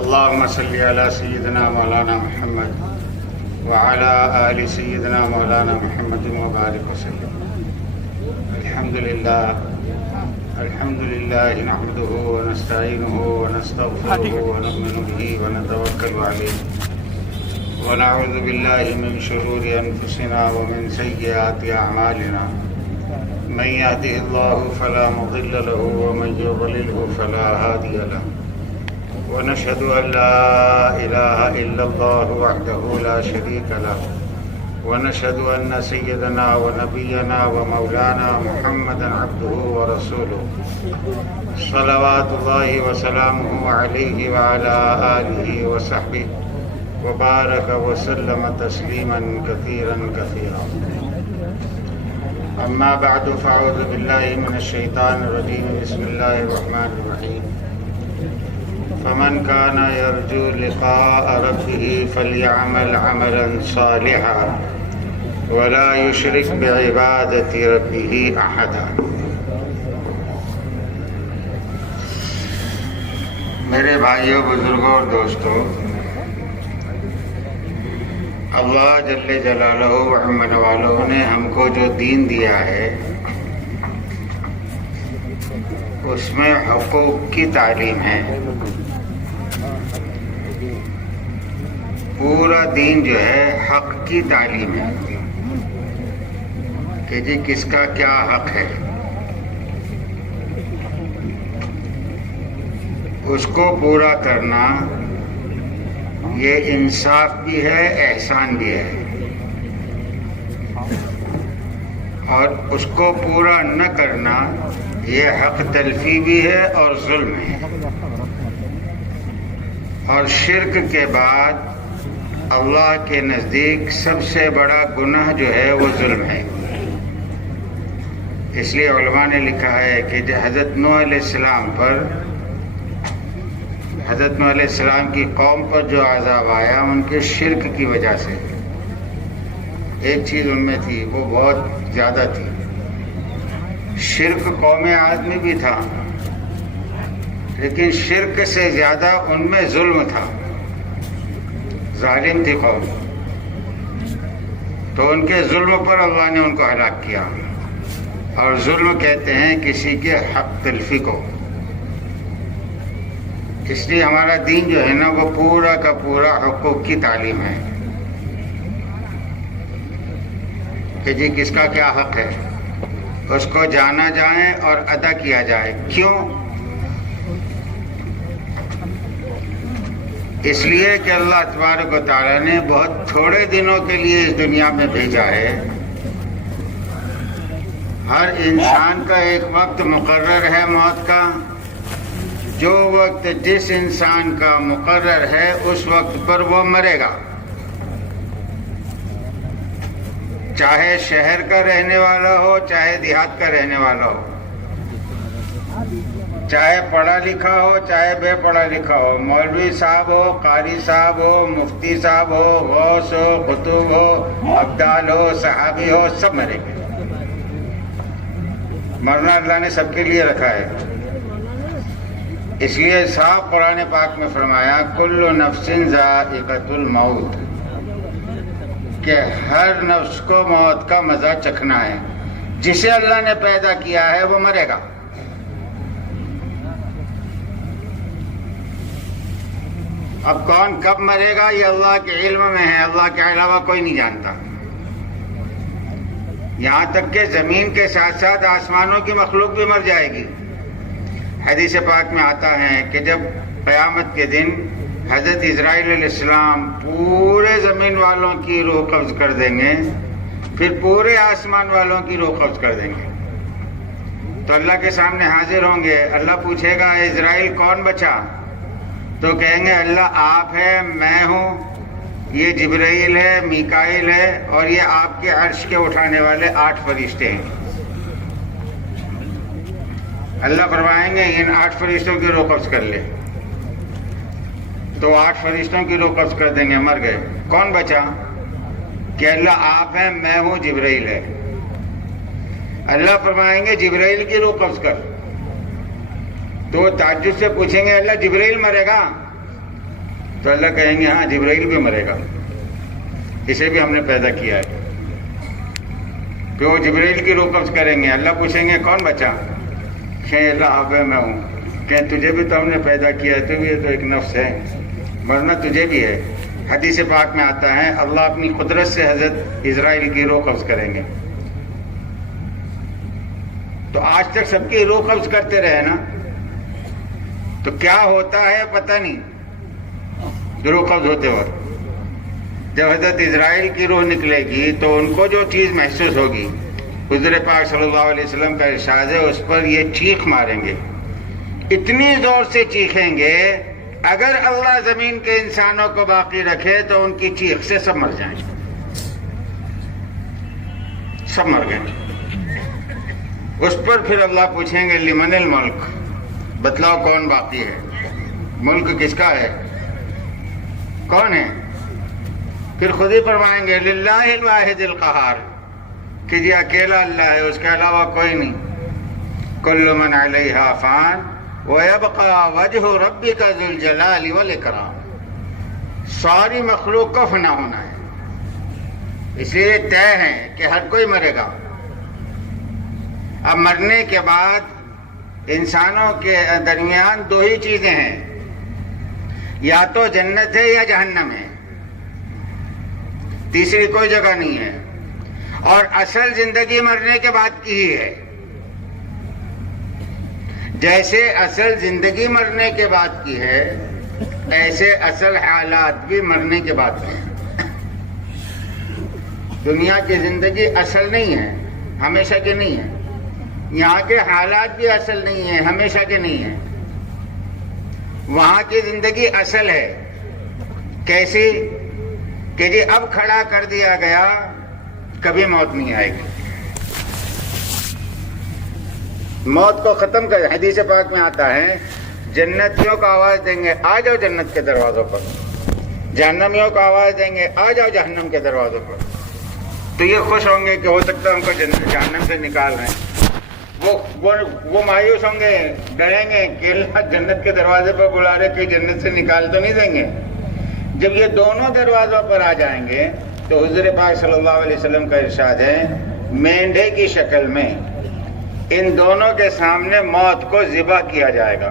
اللهم صل على سيدنا مولانا محمد وعلى آل سيدنا مولانا محمد وبارك وسلم. الحمد لله نحمده ونستعينه ونستغفره ونؤمن به ونتوكل عليه ونعوذ بالله من شرور أنفسنا ومن سيئات أعمالنا. من يهده الله فلا مضل له ومن يضلله فلا هادي له. ونشهد أن لا إله إلا الله وحده لا شريك له ونشهد أن سيدنا ونبينا ومولانا محمدا عبده ورسوله صلوات الله وسلامه عليه وعلى آله وصحبه وبارك وسلم تسليما كثيرا كثيرا. أما بعد فأعوذ بالله من الشيطان الرجيم. بسم الله الرحمن الرحيم. فمن كان يرجو لقاء ربه فليعمل عملا صالحا ولا يشرك بعبادة ربه أحدا. میرے بھائیوں، بزرگوں اور دوستوں، اللہ جل جلالہ و عمن والوں نے ہم کو جو دین دیا ہے اس میں حقوق کی تعلیم ہے. پورا دین جو ہے حق کی تعلیم ہے کہ جی کس کا کیا حق ہے. اس کو پورا کرنا یہ انصاف بھی ہے، احسان بھی ہے. اور اس کو پورا نہ کرنا یہ حق تلفی بھی ہے اور ظلم ہے. اور شرک کے بعد اللہ کے نزدیک سب سے بڑا گناہ جو ہے وہ ظلم ہے. اس لیے علماء نے لکھا ہے کہ حضرت نوح علیہ السلام کی قوم پر جو عذاب آیا ان کے شرک کی وجہ سے. ایک چیز ان میں تھی، وہ بہت زیادہ تھی. شرک قوم عاد میں بھی تھا، لیکن شرک سے زیادہ ان میں ظلم تھا. ظالم تھی قوم، تو ان کے ظلم پر اللہ نے ان کو ہلاک کیا. اور ظلم کہتے ہیں کسی کے حق تلفی کو. اس لیے ہمارا دین جو ہے نا وہ پورا کا پورا حقوق کی تعلیم ہے کہ جی کس کا کیا حق ہے، اس کو جانا جائے اور ادا کیا جائے. کیوں؟ اس لیے کہ اللہ تبارک و تعالیٰ نے بہت تھوڑے دنوں کے لیے اس دنیا میں بھیجا ہے. ہر انسان کا ایک وقت مقرر ہے موت کا. جو وقت جس انسان کا مقرر ہے اس وقت پر وہ مرے گا، چاہے شہر کا رہنے والا ہو چاہے دیہات کا رہنے والا ہو، چاہے پڑھا لکھا ہو چاہے بے پڑھا لکھا ہو، مولوی صاحب ہو، قاری صاحب ہو، مفتی صاحب ہو، غوث ہو، قطب ہو، ابدال ہو، صحابی ہو، سب مریں گے. مرنا اللہ نے سب کے لیے رکھا ہے. اس لیے صاحب قرآن پاک میں فرمایا کل نفس ذائقۃ الموت، کہ ہر نفس کو موت کا مزہ چکھنا ہے. جسے اللہ نے پیدا کیا ہے وہ مرے گا. اب کون کب مرے گا یہ اللہ کے علم میں ہے، اللہ کے علاوہ کوئی نہیں جانتا. یہاں تک کہ زمین کے ساتھ ساتھ آسمانوں کی مخلوق بھی مر جائے گی. حدیث پاک میں آتا ہے کہ جب قیامت کے دن حضرت اسرائیل علیہ السلام پورے زمین والوں کی روح قبض کر دیں گے، پھر پورے آسمان والوں کی روح قبض کر دیں گے، تو اللہ کے سامنے حاضر ہوں گے. اللہ پوچھے گا اسرائیل کون بچا؟ تو کہیں گے اللہ آپ ہے، میں ہوں، یہ جبرائیل ہے، میکائیل ہے، اور یہ آپ کے عرش کے اٹھانے والے 8 فرشتے ہیں. اللہ فرمائیں گے ان 8 فرشتوں کی روح قبض کر لے. تو 8 فرشتوں کی روح قبض کر دیں گے، مر گئے. کون بچا؟ کہ اللہ آپ ہیں، میں ہوں، جبرائیل ہے. اللہ فرمائیں گے جبرائیل کی روح قبض کر. تو وہ تعجب سے پوچھیں گے اللہ جبرائیل مرے گا؟ تو اللہ کہیں گے ہاں جبرائیل بھی مرے گا، اسے بھی ہم نے پیدا کیا ہے. پھر وہ جبرائیل کی روح قبض کریں گے. اللہ پوچھیں گے کون بچا؟ کہیں اللہ آپ میں ہوں. کہیں تجھے بھی تو ہم نے پیدا کیا ہے، تو بھی تو ایک نفس ہے، مرنا تجھے بھی ہے. حدیث پاک میں آتا ہے اللہ اپنی قدرت سے حضرت اسرائیل کی روح قبض کریں گے. تو آج تک سب کی روح قبض کرتے رہے نا، تو کیا ہوتا ہے پتہ نہیں. روح قبض ہوتے وقت جب حضرت اسرائیل کی روح نکلے گی تو ان کو جو چیز محسوس ہوگی، حضور پاک صلی اللہ علیہ وسلم کا ارشاد ہے اس پر یہ چیخ ماریں گے، اتنی زور سے چیخیں گے اگر اللہ زمین کے انسانوں کو باقی رکھے تو ان کی چیخ سے سب مر جائیں، سب مر گئے. اس پر پھر اللہ پوچھیں گے لمن الملک، بتلاؤ کون باقی ہے، ملک کس کا ہے، کون ہے؟ پھر خود ہی فرمائیں گے للہ الواحد القہار، کہ جی اکیلا اللہ ہے، اس کے علاوہ کوئی نہیں. کل من علیہا فان وَيَبْقَى وَجْهُ رَبِّكَ ذُو الْجَلَالِ وَالْإِكْرَامِ. ساری مخلوق کا فنا ہونا ہے، اس لیے طے ہے کہ ہر کوئی مرے گا. اب مرنے کے بعد انسانوں کے درمیان دو ہی چیزیں ہیں، یا تو جنت ہے یا جہنم ہے، تیسری کوئی جگہ نہیں ہے. اور اصل زندگی مرنے کے بعد کی ہی ہے. جیسے اصل زندگی مرنے کے بعد کی ہے، ایسے اصل حالات بھی مرنے کے بعد کی ہیں. دنیا کی زندگی اصل نہیں ہے، ہمیشہ کی نہیں ہے. یہاں کے حالات بھی اصل نہیں ہیں، ہمیشہ کے نہیں ہیں. وہاں کی زندگی اصل ہے. کیسی؟ کہ جی اب کھڑا کر دیا گیا، کبھی موت نہیں آئے گی. موت کو ختم کر. حدیث پاک میں آتا ہے جنتیوں کو آواز دیں گے آ جاؤ جنت کے دروازوں پر، جہنمیوں کو آواز دیں گے آ جاؤ جہنم کے دروازوں پر. تو یہ خوش ہوں گے کہ ہو سکتا ہے ان کو جہنم سے نکال رہے ہیں. وہ مایوس ہوں گے، ڈریں گے کہ اللہ جنت کے دروازے پر بلا رہے کہ جنت سے نکال تو نہیں دیں گے. جب یہ دونوں دروازوں پر آ جائیں گے تو حضور پاک صلی اللہ علیہ وسلم کا ارشاد ہے مینڈھے کی شکل میں ان دونوں کے سامنے موت کو ذبح کیا جائے گا،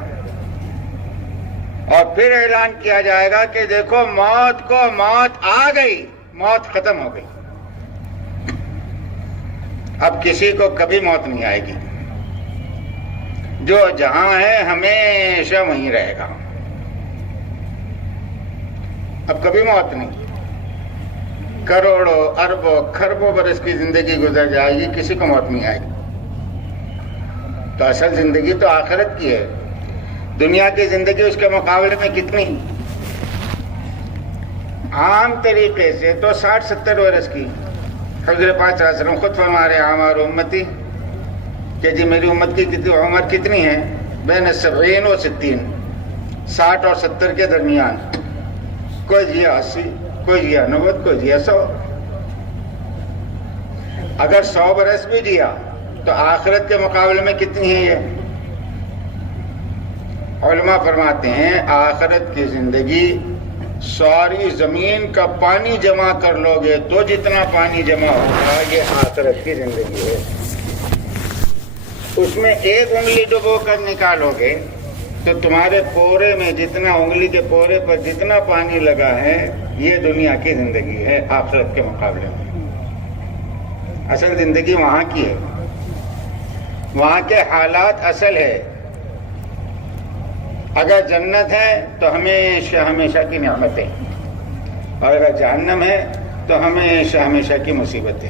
اور پھر اعلان کیا جائے گا کہ دیکھو موت کو موت آ گئی، موت ختم ہو گئی. اب کسی کو کبھی موت نہیں آئے گی. جو جہاں ہے ہمیشہ وہیں رہے گا. اب کبھی موت نہیں. کروڑوں اربوں کھربوں برس کی زندگی گزر جائے گی، کسی کو موت نہیں آئے گی. تو اصل زندگی تو آخرت کی ہے. دنیا کی زندگی اس کے مقابلے میں کتنی؟ عام طریقے سے تو 60-70 برس کی. حضرت پاک صلی اللہ علیہ وسلم خود فرما رہے ہیں ہمارے امتی کہ جی میری امت کی عمر کتنی ہے؟ بین 70 و 60، 60 اور 70 کے درمیان. کوئی جیا 80، کوئی جیا 90، کوئی جیا 100. اگر 100 برس بھی جیا تو آخرت کے مقابلے میں کتنی ہے یہ؟ علماء فرماتے ہیں آخرت کی زندگی ساری زمین کا پانی جمع کر لو گے تو جتنا پانی جمع ہوگا یہ آخرت کی زندگی ہے. اس میں ایک انگلی ڈبو کر نکالو گے تو تمہارے پورے میں جتنا انگلی کے پورے پر جتنا پانی لگا ہے یہ دنیا کی زندگی ہے آخرت کے مقابلے میں. اصل زندگی وہاں کی ہے، وہاں کے حالات اصل ہے. اگر جنت ہے تو ہمیشہ ہمیشہ کی نعمتیں، اور اگر جہنم ہے تو ہمیشہ ہمیشہ کی مصیبتیں.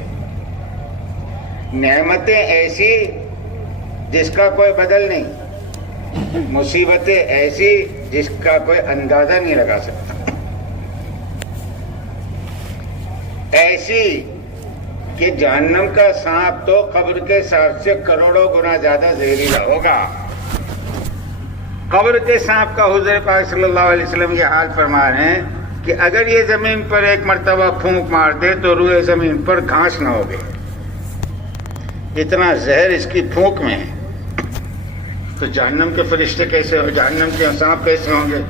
نعمتیں ایسی جس کا کوئی بدل نہیں، مصیبتیں ایسی جس کا کوئی اندازہ نہیں لگا سکتا. ایسی کہ جہنم کا سانپ تو قبر کے سانپ سے کروڑوں گنا زیادہ زہریلا ہوگا. قبر کے سانپ کا حضور پاک صلی اللہ علیہ وسلم یہ حال فرما رہے ہیں کہ اگر یہ زمین پر ایک مرتبہ پھونک مار دے تو روئے زمین پر گھاس نہ ہوگی، اتنا زہر اس کی پھونک میں ہے. تو جہنم کے فرشتے کیسے ہو، جہنم کے سانپ کیسے ہوں گے؟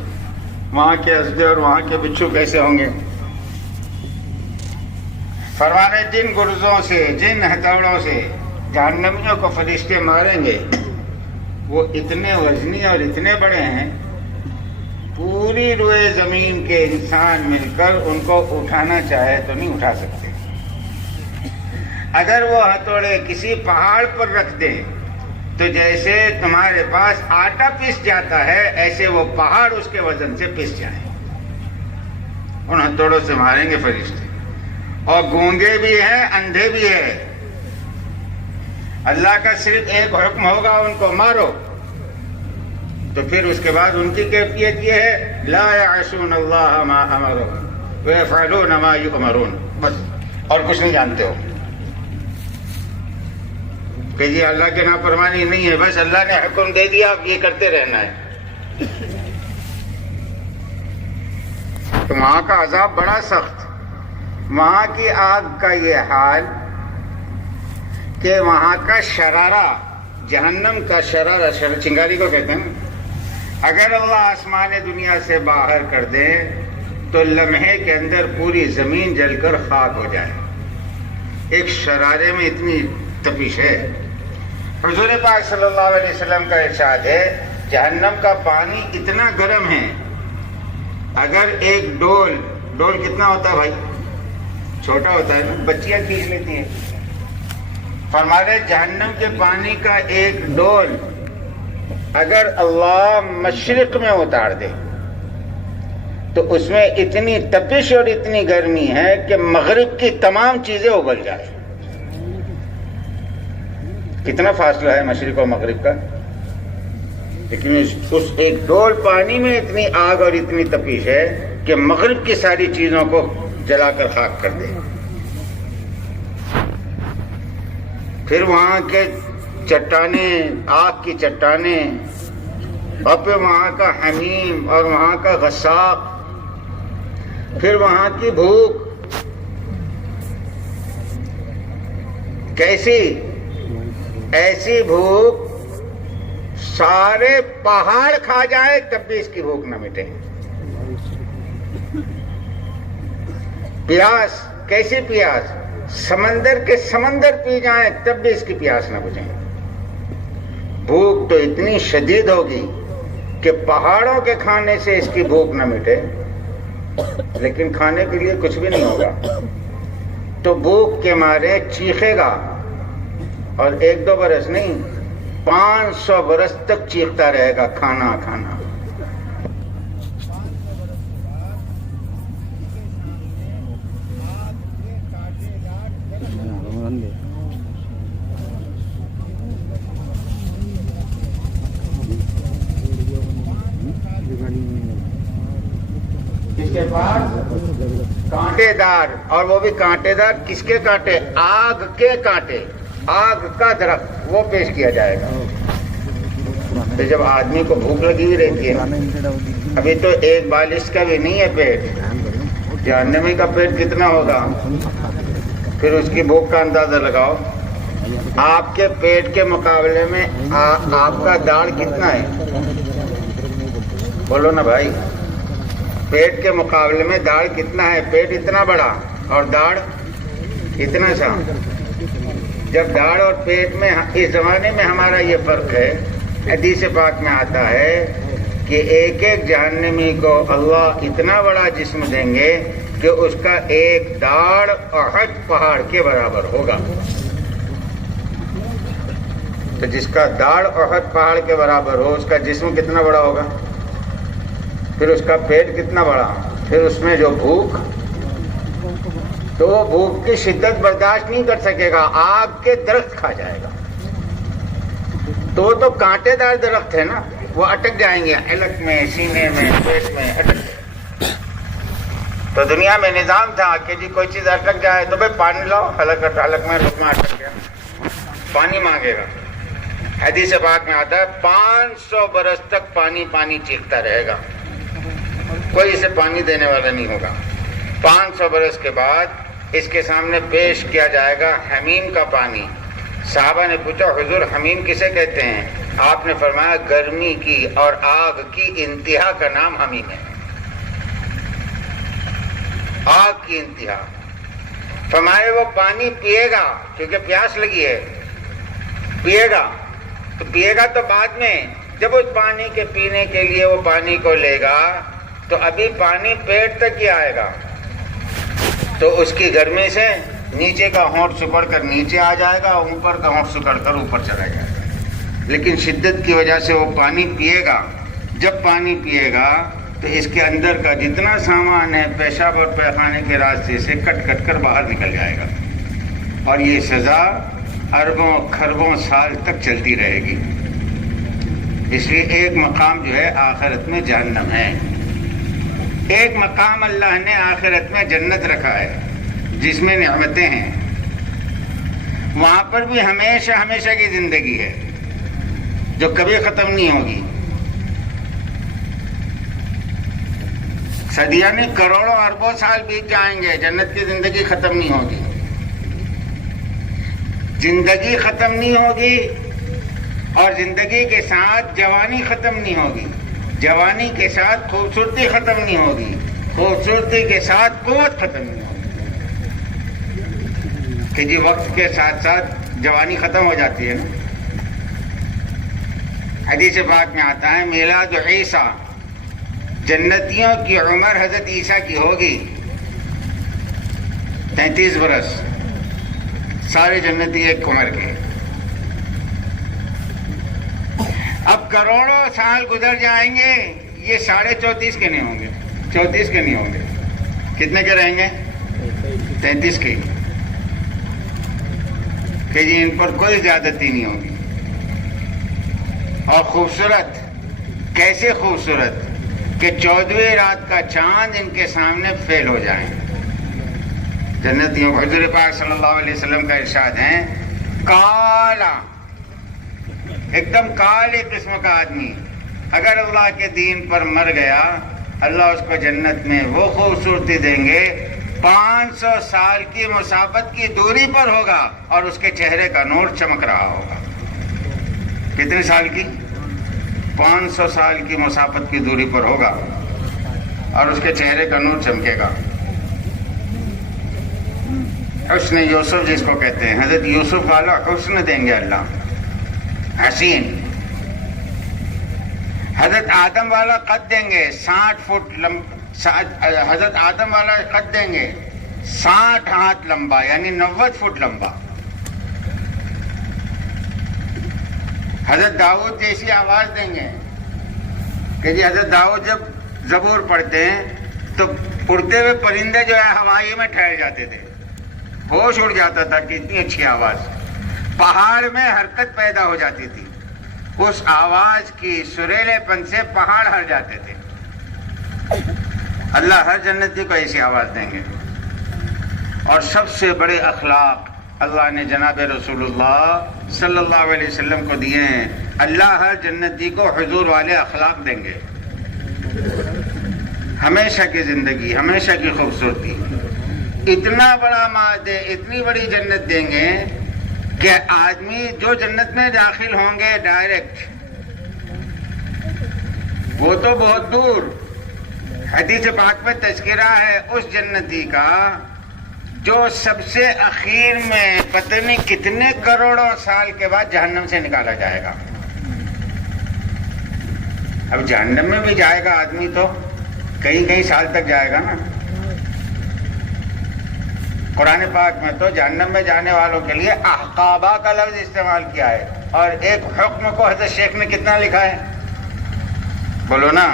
وہاں کے اسدے اور وہاں کے بچھو کیسے ہوں گے؟ فرمانے جن گرزوں سے، جن ہتھوڑوں سے جہنمیوں کو فرشتے ماریں گے وہ اتنے وزنی اور اتنے بڑے ہیں، پوری روئے زمین کے انسان مل کر ان کو اٹھانا چاہے تو نہیں اٹھا سکتے۔ اگر وہ ہتھوڑے کسی پہاڑ پر رکھ دیں تو جیسے تمہارے پاس آٹا پس جاتا ہے ایسے وہ پہاڑ اس کے وزن سے پس جائیں۔ ان ہتھوڑوں سے ماریں گے فرشتے، اور گونگے بھی ہیں، اندھے بھی ہیں۔ اللہ کا صرف ایک حکم ہوگا ان کو مارو، تو پھر اس کے بعد ان کی کیفیت یہ ہے لا یعصون اللہ ما امرهم ویفعلون ما یؤمرون، بس اور کچھ نہیں جانتے ہو کہ جی اللہ کے نافرمانی نہیں ہے، بس اللہ نے حکم دے دیا اب یہ کرتے رہنا ہے۔ تو وہاں کا عذاب بڑا سخت، وہاں کی آگ کا یہ حال کہ وہاں کا شرارہ، جہنم کا شرارہ، چنگاری کو کہتے ہیں، اگر اللہ آسمان دنیا سے باہر کر دے تو لمحے کے اندر پوری زمین جل کر خاک ہو جائے۔ ایک شرارے میں اتنی تپش ہے۔ حضور پاک صلی اللہ علیہ وسلم کا ارشاد ہے جہنم کا پانی اتنا گرم ہے، اگر ایک ڈول کتنا ہوتا ہے بھائی؟ چھوٹا ہوتا ہے نا، بچیاں کھینچ لیتی ہیں۔ فرماتے جہنم کے پانی کا ایک ڈول اگر اللہ مشرق میں اتار دے تو اس میں اتنی تپش اور اتنی گرمی ہے کہ مغرب کی تمام چیزیں ابل جائیں۔ کتنا فاصلہ ہے مشرق و مغرب کا، لیکن اس ایک ڈول پانی میں اتنی آگ اور اتنی تپش ہے کہ مغرب کی ساری چیزوں کو جلا کر خاک کر دے۔ پھر وہاں کے چٹانیں، آگ کی چٹانیں، اور پھر وہاں کا حمیم اور وہاں کا غساق، پھر وہاں کی بھوک کیسی؟ ایسی بھوک سارے پہاڑ کھا جائے تب بھی اس کی بھوک نہ مٹے۔ پیاس، کیسی پیاس؟ سمندر کے سمندر پی جائیں تب بھی اس کی پیاس نہ بجھے۔ بھوک تو اتنی شدید ہوگی کہ پہاڑوں کے کھانے سے اس کی بھوک نہ مٹے، لیکن کھانے کے لیے کچھ بھی نہیں ہوگا تو بھوک کے مارے چیخے گا، اور ایک دو برس نہیں، 500 برس تک چیختا رہے گا کھانا کھانا۔ اس کے بعد کانٹے دار، اور وہ بھی کانٹے دار کس کے کانٹے؟ آگ کے کانٹے، آگ کا درخت وہ پیش کیا جائے گا۔ تو جب آدمی کو بھوک لگی ہوئی رہتی ہے، ابھی تو ایک بالش کا بھی نہیں ہے پیٹ، جہنمی کا پیٹ کتنا ہوگا؟ پھر اس کی بھوک کا اندازہ لگاؤ۔ آپ کے پیٹ کے مقابلے میں آپ کا داڑھ کتنا ہے؟ بولو نا بھائی، پیٹ کے مقابلے میں داڑھ کتنا ہے؟ پیٹ اتنا بڑا اور داڑھ اتنا سا۔ جب داڑھ اور پیٹ میں اس زمانے میں ہمارا یہ فرق ہے، حدیث پاک میں آتا ہے کہ ایک ایک جہنمی کو اللہ اتنا بڑا جسم دیں گے کہ اس کا ایک داڑھ احد پہاڑ کے برابر ہوگا۔ تو جس کا داڑھ احد پہاڑ کے برابر ہو اس کا جسم کتنا بڑا ہوگا؟ پھر اس کا پیٹ کتنا بڑا، پھر اس میں جو بھوک، تو وہ بھوک کی شدت برداشت نہیں کر سکے گا، آگ کے درخت کھا جائے گا۔ تو وہ تو کانٹے دار درخت ہے نا، وہ اٹک جائیں گے حلق میں، سینے میں، پیٹ میں اٹک۔ تو دنیا میں نظام تھا کہ جی کوئی چیز اٹک جائے تو بھائی پانی لاؤ، حلق میں اٹک گیا، پانی مانگے گا۔ حدیث پاک میں آتا ہے 500 برس تک پانی پانی چیختا رہے گا، کوئی اسے پانی دینے والا نہیں ہوگا۔ 500 برس کے بعد اس کے سامنے پیش کیا جائے گا حمیم کا پانی۔ صحابہ نے پوچھا حضور حمیم کسے کہتے ہیں؟ آپ نے فرمایا گرمی کی اور آگ کی انتہا کا نام حمیم ہے۔ کی انتہا. فرمائے وہ پانی پیے گا کیونکہ پیاس لگی ہے, پیے گا تو بعد میں جب اس پانی کے پینے کے لیے وہ پانی کو لے گا تو ابھی پانی پیٹ تک ہی آئے گا, تو اس کی گرمی سے نیچے کا ہونٹ سکڑ کر نیچے آ جائے گا, اوپر کا ہونٹ سکڑ کر اوپر چلا جائے گا. لیکن شدت کی وجہ سے وہ پانی پیے گا. جب پانی پیے گا تو اس کے اندر کا جتنا سامان ہے پیشاب اور پیخانے کے راستے سے کٹ کٹ کر باہر نکل جائے گا, اور یہ سزا اربوں کھربوں سال تک چلتی رہے گی. اس لیے ایک مقام جو ہے آخرت میں جہنم ہے, ایک مقام اللہ نے آخرت میں جنت رکھا ہے جس میں نعمتیں ہیں. وہاں پر بھی ہمیشہ ہمیشہ کی زندگی ہے جو کبھی ختم نہیں ہوگی. صدیاں نہیں, کروڑوں اربوں سال بیت جائیں گے, جنت کی زندگی ختم نہیں ہوگی. زندگی ختم نہیں ہوگی اور زندگی کے ساتھ جوانی ختم نہیں ہوگی, جوانی کے ساتھ خوبصورتی ختم نہیں ہوگی, خوبصورتی کے ساتھ قوت ختم نہیں ہوگی. کہ جی وقت کے ساتھ ساتھ جوانی ختم ہو جاتی ہے نا. حدیث پاک میں آتا ہے میلاد عیسیٰ, جنتیوں کی عمر حضرت عیسیٰ کی ہوگی 33 برس, سارے جنتی ایک عمر کے. اب کروڑوں سال گزر جائیں گے, یہ 34.5 کے نہیں ہوں گے, 34 کے نہیں ہوں گے, کتنے کے رہیں گے؟ 33 کے. کہ جی ان پر کوئی زیادتی نہیں ہوگی. اور خوبصورت, کیسے خوبصورت کہ 14ویں رات کا چاند ان کے سامنے فیل ہو جائیں. جنتیوں کو حضور پاک صلی اللہ علیہ وسلم کا ارشاد ہے, کالا, ایک دم کالے قسم کا آدمی اگر اللہ کے دین پر مر گیا, اللہ اس کو جنت میں وہ خوبصورتی دیں گے 500 سال کی مسافت کی دوری پر ہوگا اور اس کے چہرے کا نور چمک رہا ہوگا. کتنے سال کی؟ 500 سال کی مسافت کی دوری پر ہوگا اور اس کے چہرے کا نور چمکے گا. حسن یوسف جس کو کہتے ہیں, حضرت یوسف والا حسن دیں گے اللہ, حسین. حضرت آدم والا قد دیں گے 60 فٹ حضرت آدم والا قد دیں گے 60 ہاتھ لمبا, یعنی 90 فٹ لمبا. حضرت داؤد جیسی آواز دیں گے کہ جی حضرت داؤد جب زبور پڑھتے ہیں تو اڑتے ہوئے پرندے جو ہے ہوائی میں ٹھہر جاتے تھے, ہوش اڑ جاتا تھا کہ اتنی اچھی آواز. پہاڑ میں حرکت پیدا ہو جاتی تھی, اس آواز کی سریلے پن سے پہاڑ ہل جاتے تھے. اللہ ہر جنتی کو ایسی آواز دیں گے. اور سب سے بڑے اخلاق اللہ نے جناب رسول اللہ صلی اللہ علیہ وسلم کو دیے ہیں. اللہ ہر جنتی کو حضور والے اخلاق دیں گے, ہمیشہ کی زندگی, ہمیشہ کی خوبصورتی. اتنا بڑا مادے, اتنی بڑی جنت دیں گے کہ آدمی جو جنت میں داخل ہوں گے ڈائریکٹ, وہ تو بہت دور. حدیث پاک میں تذکرہ ہے اس جنتی کا جو سب سے اخیر میں پتہ نہیں کتنے کروڑوں سال کے بعد جہنم سے نکالا جائے گا. اب جہنم میں بھی جائے گا آدمی تو کئی سال تک جائے گا نا. قرآن پاک میں تو جہنم میں جانے والوں کے لیے احقابہ کا لفظ استعمال کیا ہے, اور ایک حکم کو حضرت شیخ نے کتنا لکھا ہے بولو نا.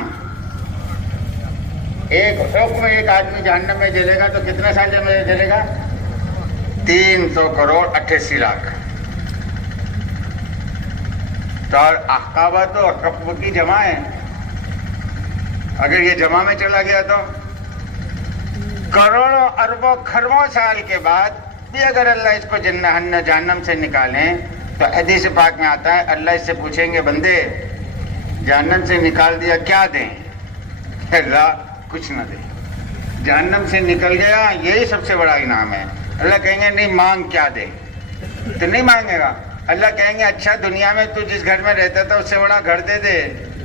ایک حکم ایک آدمی جہنم میں جلے گا تو کتنے سال جلے گا؟ 300 کروڑ 88 لاکھ. تو اور احقابہ تو حکم کی جمع ہے, اگر یہ جمع میں چلا گیا تو کروڑوں اربوں کھربوں سال کے بعد بھی اگر اللہ اس کو جہنم سے نکالیں تو حدیث پاک میں آتا ہے اللہ اس سے پوچھیں گے بندے جہنم سے نکال دیا کیا دیں؟ اللہ کچھ نہ دیں. جہنم سے نکل گیا یہی سب سے بڑا انعام ہے. اللہ کہیں گے نہیں مانگ کیا دیں؟ تو نہیں مانگے گا. اللہ کہیں گے اچھا دنیا میں تو جس گھر میں رہتا تھا اس سے بڑا گھر دے دے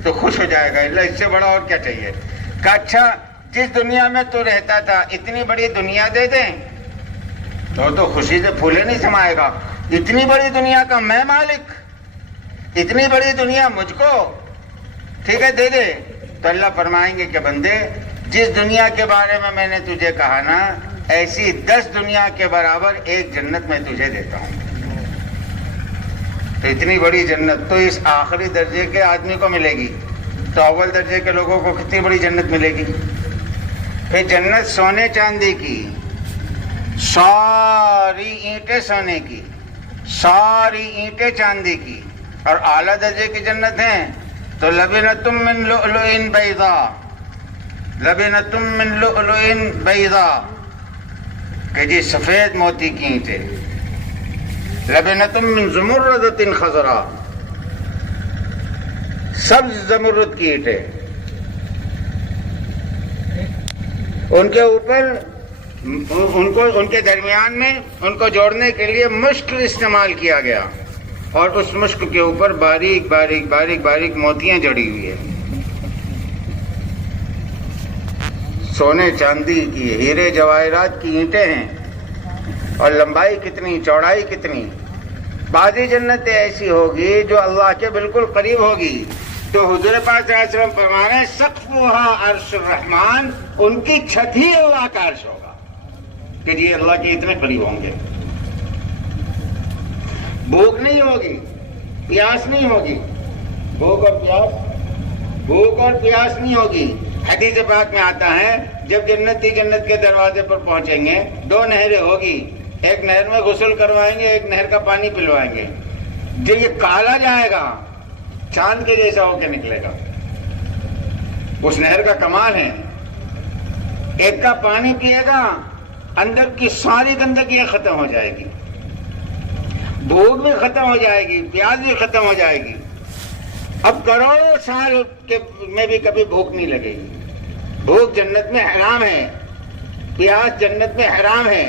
تو خوش ہو جائے گا. اللہ اس سے بڑا اور کیا چاہیے؟ کہ اچھا جس دنیا میں تو رہتا تھا اتنی بڑی دنیا دے دیں تو خوشی سے پھولے نہیں سمائے گا. اتنی بڑی دنیا کا میں مالک, اتنی بڑی دنیا مجھ کو, ٹھیک ہے دے دے. تو اللہ فرمائیں گے کہ بندے جس دنیا کے بارے میں نے تجھے کہا نا, ایسی 10 دنیا کے برابر ایک جنت میں تجھے دیتا ہوں. تو اتنی بڑی جنت تو اس آخری درجے کے آدمی کو ملے گی, تو اول درجے کے لوگوں کو کتنی بڑی جنت ملے گی. پھر جنت سونے چاندی کی, ساری اینٹیں سونے کی, ساری اینٹیں چاندی کی, اور اعلیٰ درجے کی جنت ہیں تو لبنۃ من لؤلؤ بیضاء, لبنۃ من لؤلؤ بیضاء کہ جی سفید موتی کی اینٹیں, لبنۃ من زمردۃ خضراء سبز زمرد کی اینٹیں. ان کے اوپر ان کے درمیان میں ان کو جوڑنے کے لیے مشک استعمال کیا گیا, اور اس مشک کے اوپر باریک باریک باریک باریک موتیاں جڑی ہوئی ہیں. سونے چاندی کی, ہیرے جواہرات کی اینٹیں ہیں, اور لمبائی کتنی, چوڑائی کتنی. بعضی جنتیں ایسی ہوگی جو اللہ کے بالکل قریب ہوگی. تو حضور پاک صلی اللہ علیہ وسلم فرما رہے ہیں سقفها عرش الرحمن, ان کی چھت ہی اللہ کا عرش ہوگا کہ جی اللہ کے اتنے قریب ہوں گے. بھوک نہیں ہوگی, پیاس نہیں ہوگی, بھوک اور پیاس نہیں ہوگی. حدیث پاک میں آتا ہے جب جنتی جنت کے دروازے پر پہنچیں گے 2 نہریں ہوگی, ایک نہر میں غسل کروائیں گے, ایک نہر کا پانی پلوائیں گے. جب یہ کالا جائے گا چاند کے جیسا ہو کے نکلے گا. اس نہر کا کمال ہے, ایک کا پانی پیے گا اندر کی ساری گندگی ختم ہو جائے گی, بھوک بھی ختم ہو جائے گی, پیاس بھی ختم ہو جائے گی. اب کروڑوں سال میں بھی کبھی بھوک نہیں لگے گی. بھوک جنت میں حرام ہے, پیاس جنت میں حرام ہے.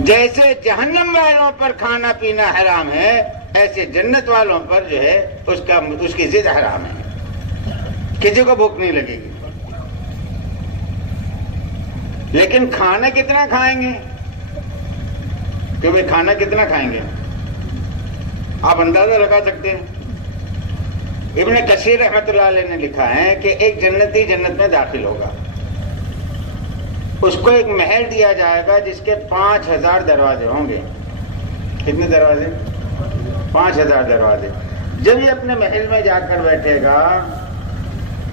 جیسے جہنم والوں پر کھانا پینا حرام ہے, ایسے جنت والوں پر جو ہے اس کی ضد حرام ہے. کسی کو بھوک نہیں لگے گی. لیکن کھانا کتنا کھائیں گے, کہ بھائی کھانا کتنا کھائیں گے آپ اندازہ لگا سکتے ہیں. ابن کثیر رحمۃ اللہ علیہ نے لکھا ہے کہ ایک جنتی جنت میں داخل ہوگا, اس کو ایک محل دیا جائے گا جس کے 5000 دروازے ہوں گے. کتنے دروازے؟ 5000 دروازے. جب یہ اپنے محل میں جا کر بیٹھے گا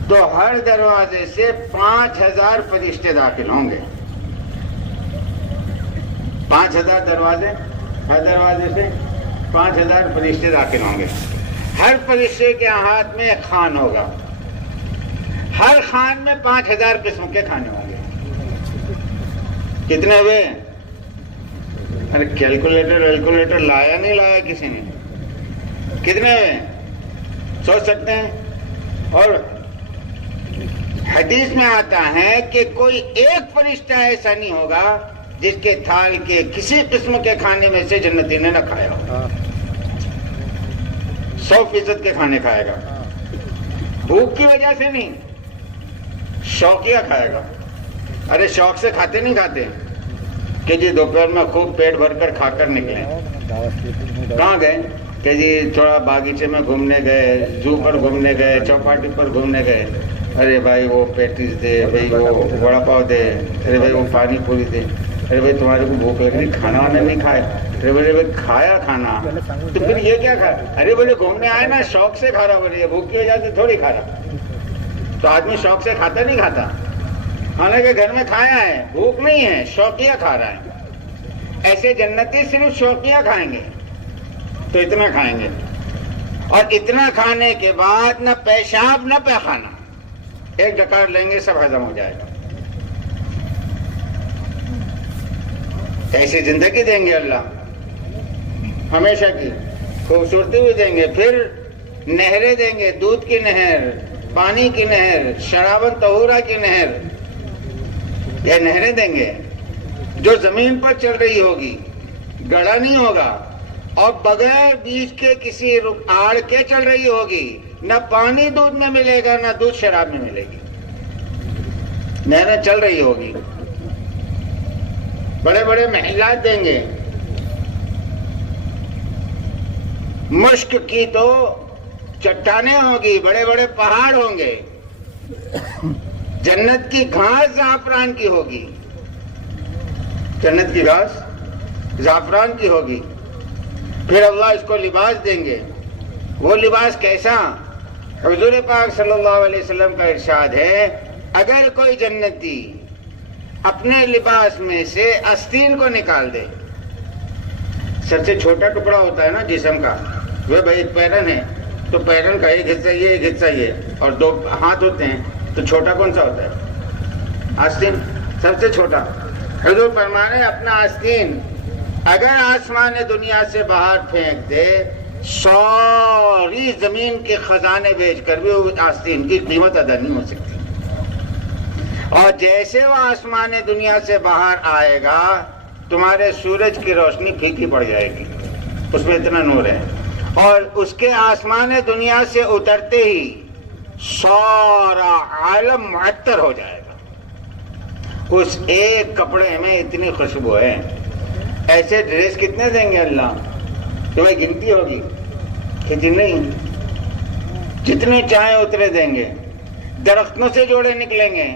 تو ہر دروازے سے 5000 فرشتے داخل ہوں گے. 5000 دروازے, ہر دروازے سے 5000 فرشتے داخل ہوں گے. ہر فرشتے کے ہاتھ میں ایک خوان ہوگا, ہر خوان میں 5000 قسم کے کھانے ہوں گے. کتنے ہوئے؟ ارے کیلکولیٹر لایا نہیں لایا کسی نے. کتنے ہوئے سوچ سکتے ہیں؟ اور حدیث میں آتا ہے کہ کوئی ایک فرشتہ ایسا نہیں ہوگا جس کے تھال کے کسی قسم کے کھانے میں سے جنتی نے نہ کھایا ہو. 100% کے کھانے کھائے گا. بھوک کی وجہ سے نہیں, شوقیہ کھائے گا. ارے شوق سے کھاتے نہیں کھاتے کہ جی دوپہر میں خوب پیٹ بھر کر کھا کر نکلیں. کہاں گئے کہ جی تھوڑا باغیچے میں گھومنے گئے, زو پر گھومنے گئے, چوپاٹی پر گھومنے گئے. ارے بھائی وہ پیٹیز دے, بھائی وہ وڑا پاؤ دے, ارے بھائی وہ پانی پوری دے. ارے بھائی تمہارے کو بھوک لگ رہی, کھانا وانا نہیں کھائے. ارے بھائی کھایا کھانا, تو پھر یہ کیا کھایا؟ ارے بولے گھومنے آئے نا, شوق سے کھا رہا. بولے بھوک کی وجہ سے تھوڑی کھا رہا. تو آدمی شوق سے کھاتا نہیں کھاتا, حالانکہ گھر میں کھایا ہے, بھوک نہیں ہے, شوقیہ کھا رہا ہے. ایسے جنتی صرف شوقیہ کھائیں گے تو اتنا کھائیں گے, اور اتنا کھانے کے بعد نہ پیشاب نہ پیخانہ, ایک ڈکار لیں گے سب ہضم ہو جائے گا. ایسی زندگی دیں گے اللہ, ہمیشہ کی خوبصورتی بھی دیں گے. پھر نہریں دیں گے, دودھ کی نہر, پانی کی نہر, شرابن طہورہ کی نہر. یہ نہریں دیں گے جو زمین پر چل رہی ہوگی, گڑھا نہیں ہوگا, اور بغیر بیچ کے کسی آڑ کے چل رہی ہوگی. نہ پانی دودھ میں ملے گا, نہ دودھ شراب میں ملے گی. نہریں چل رہی ہوگی، بڑے بڑے محلات دیں گے، مشک کی تو چٹانیں ہوگی، بڑے بڑے پہاڑ ہوں گے، جنت کی گھاس زعفران کی ہوگی، جنت کی گھاس زعفران کی ہوگی۔ پھر اللہ اس کو لباس دیں گے، وہ لباس کیسا؟ حضور پاک صلی اللہ علیہ وسلم کا ارشاد ہے، اگر کوئی جنتی اپنے لباس میں سے آستین کو نکال دے، سب سے چھوٹا ٹکڑا ہوتا ہے نا جسم کا، وہ بھائی پیرن ہے تو پیرن کا ایک حصہ یہ ایک حصہ یہ، اور دو ہاتھ ہوتے ہیں تو چھوٹا کون سا ہوتا ہے؟ آستین، سب سے چھوٹا۔ حضور فرما رہے ہیں اپنا آستین اگر آسمان دنیا سے باہر پھینک دے، ساری زمین کے خزانے بیچ کر بھی وہ آستین کی قیمت ادا نہیں ہو سکتی۔ اور جیسے وہ آسمان دنیا سے باہر آئے گا، تمہارے سورج کی روشنی پھیکی پڑ جائے گی، اس میں اتنا نور ہے، اور اس کے آسمان دنیا سے اترتے ہی سارا عالم معطر ہو جائے گا۔ اس ایک کپڑے میں اتنی خوشبو ہے۔ ایسے ڈریس کتنے دیں گے اللہ؟ کہ بھائی گنتی ہوگی؟ کتنی نہیں، جتنے چاہیں اتنے دیں گے۔ درختوں سے جوڑے نکلیں گے،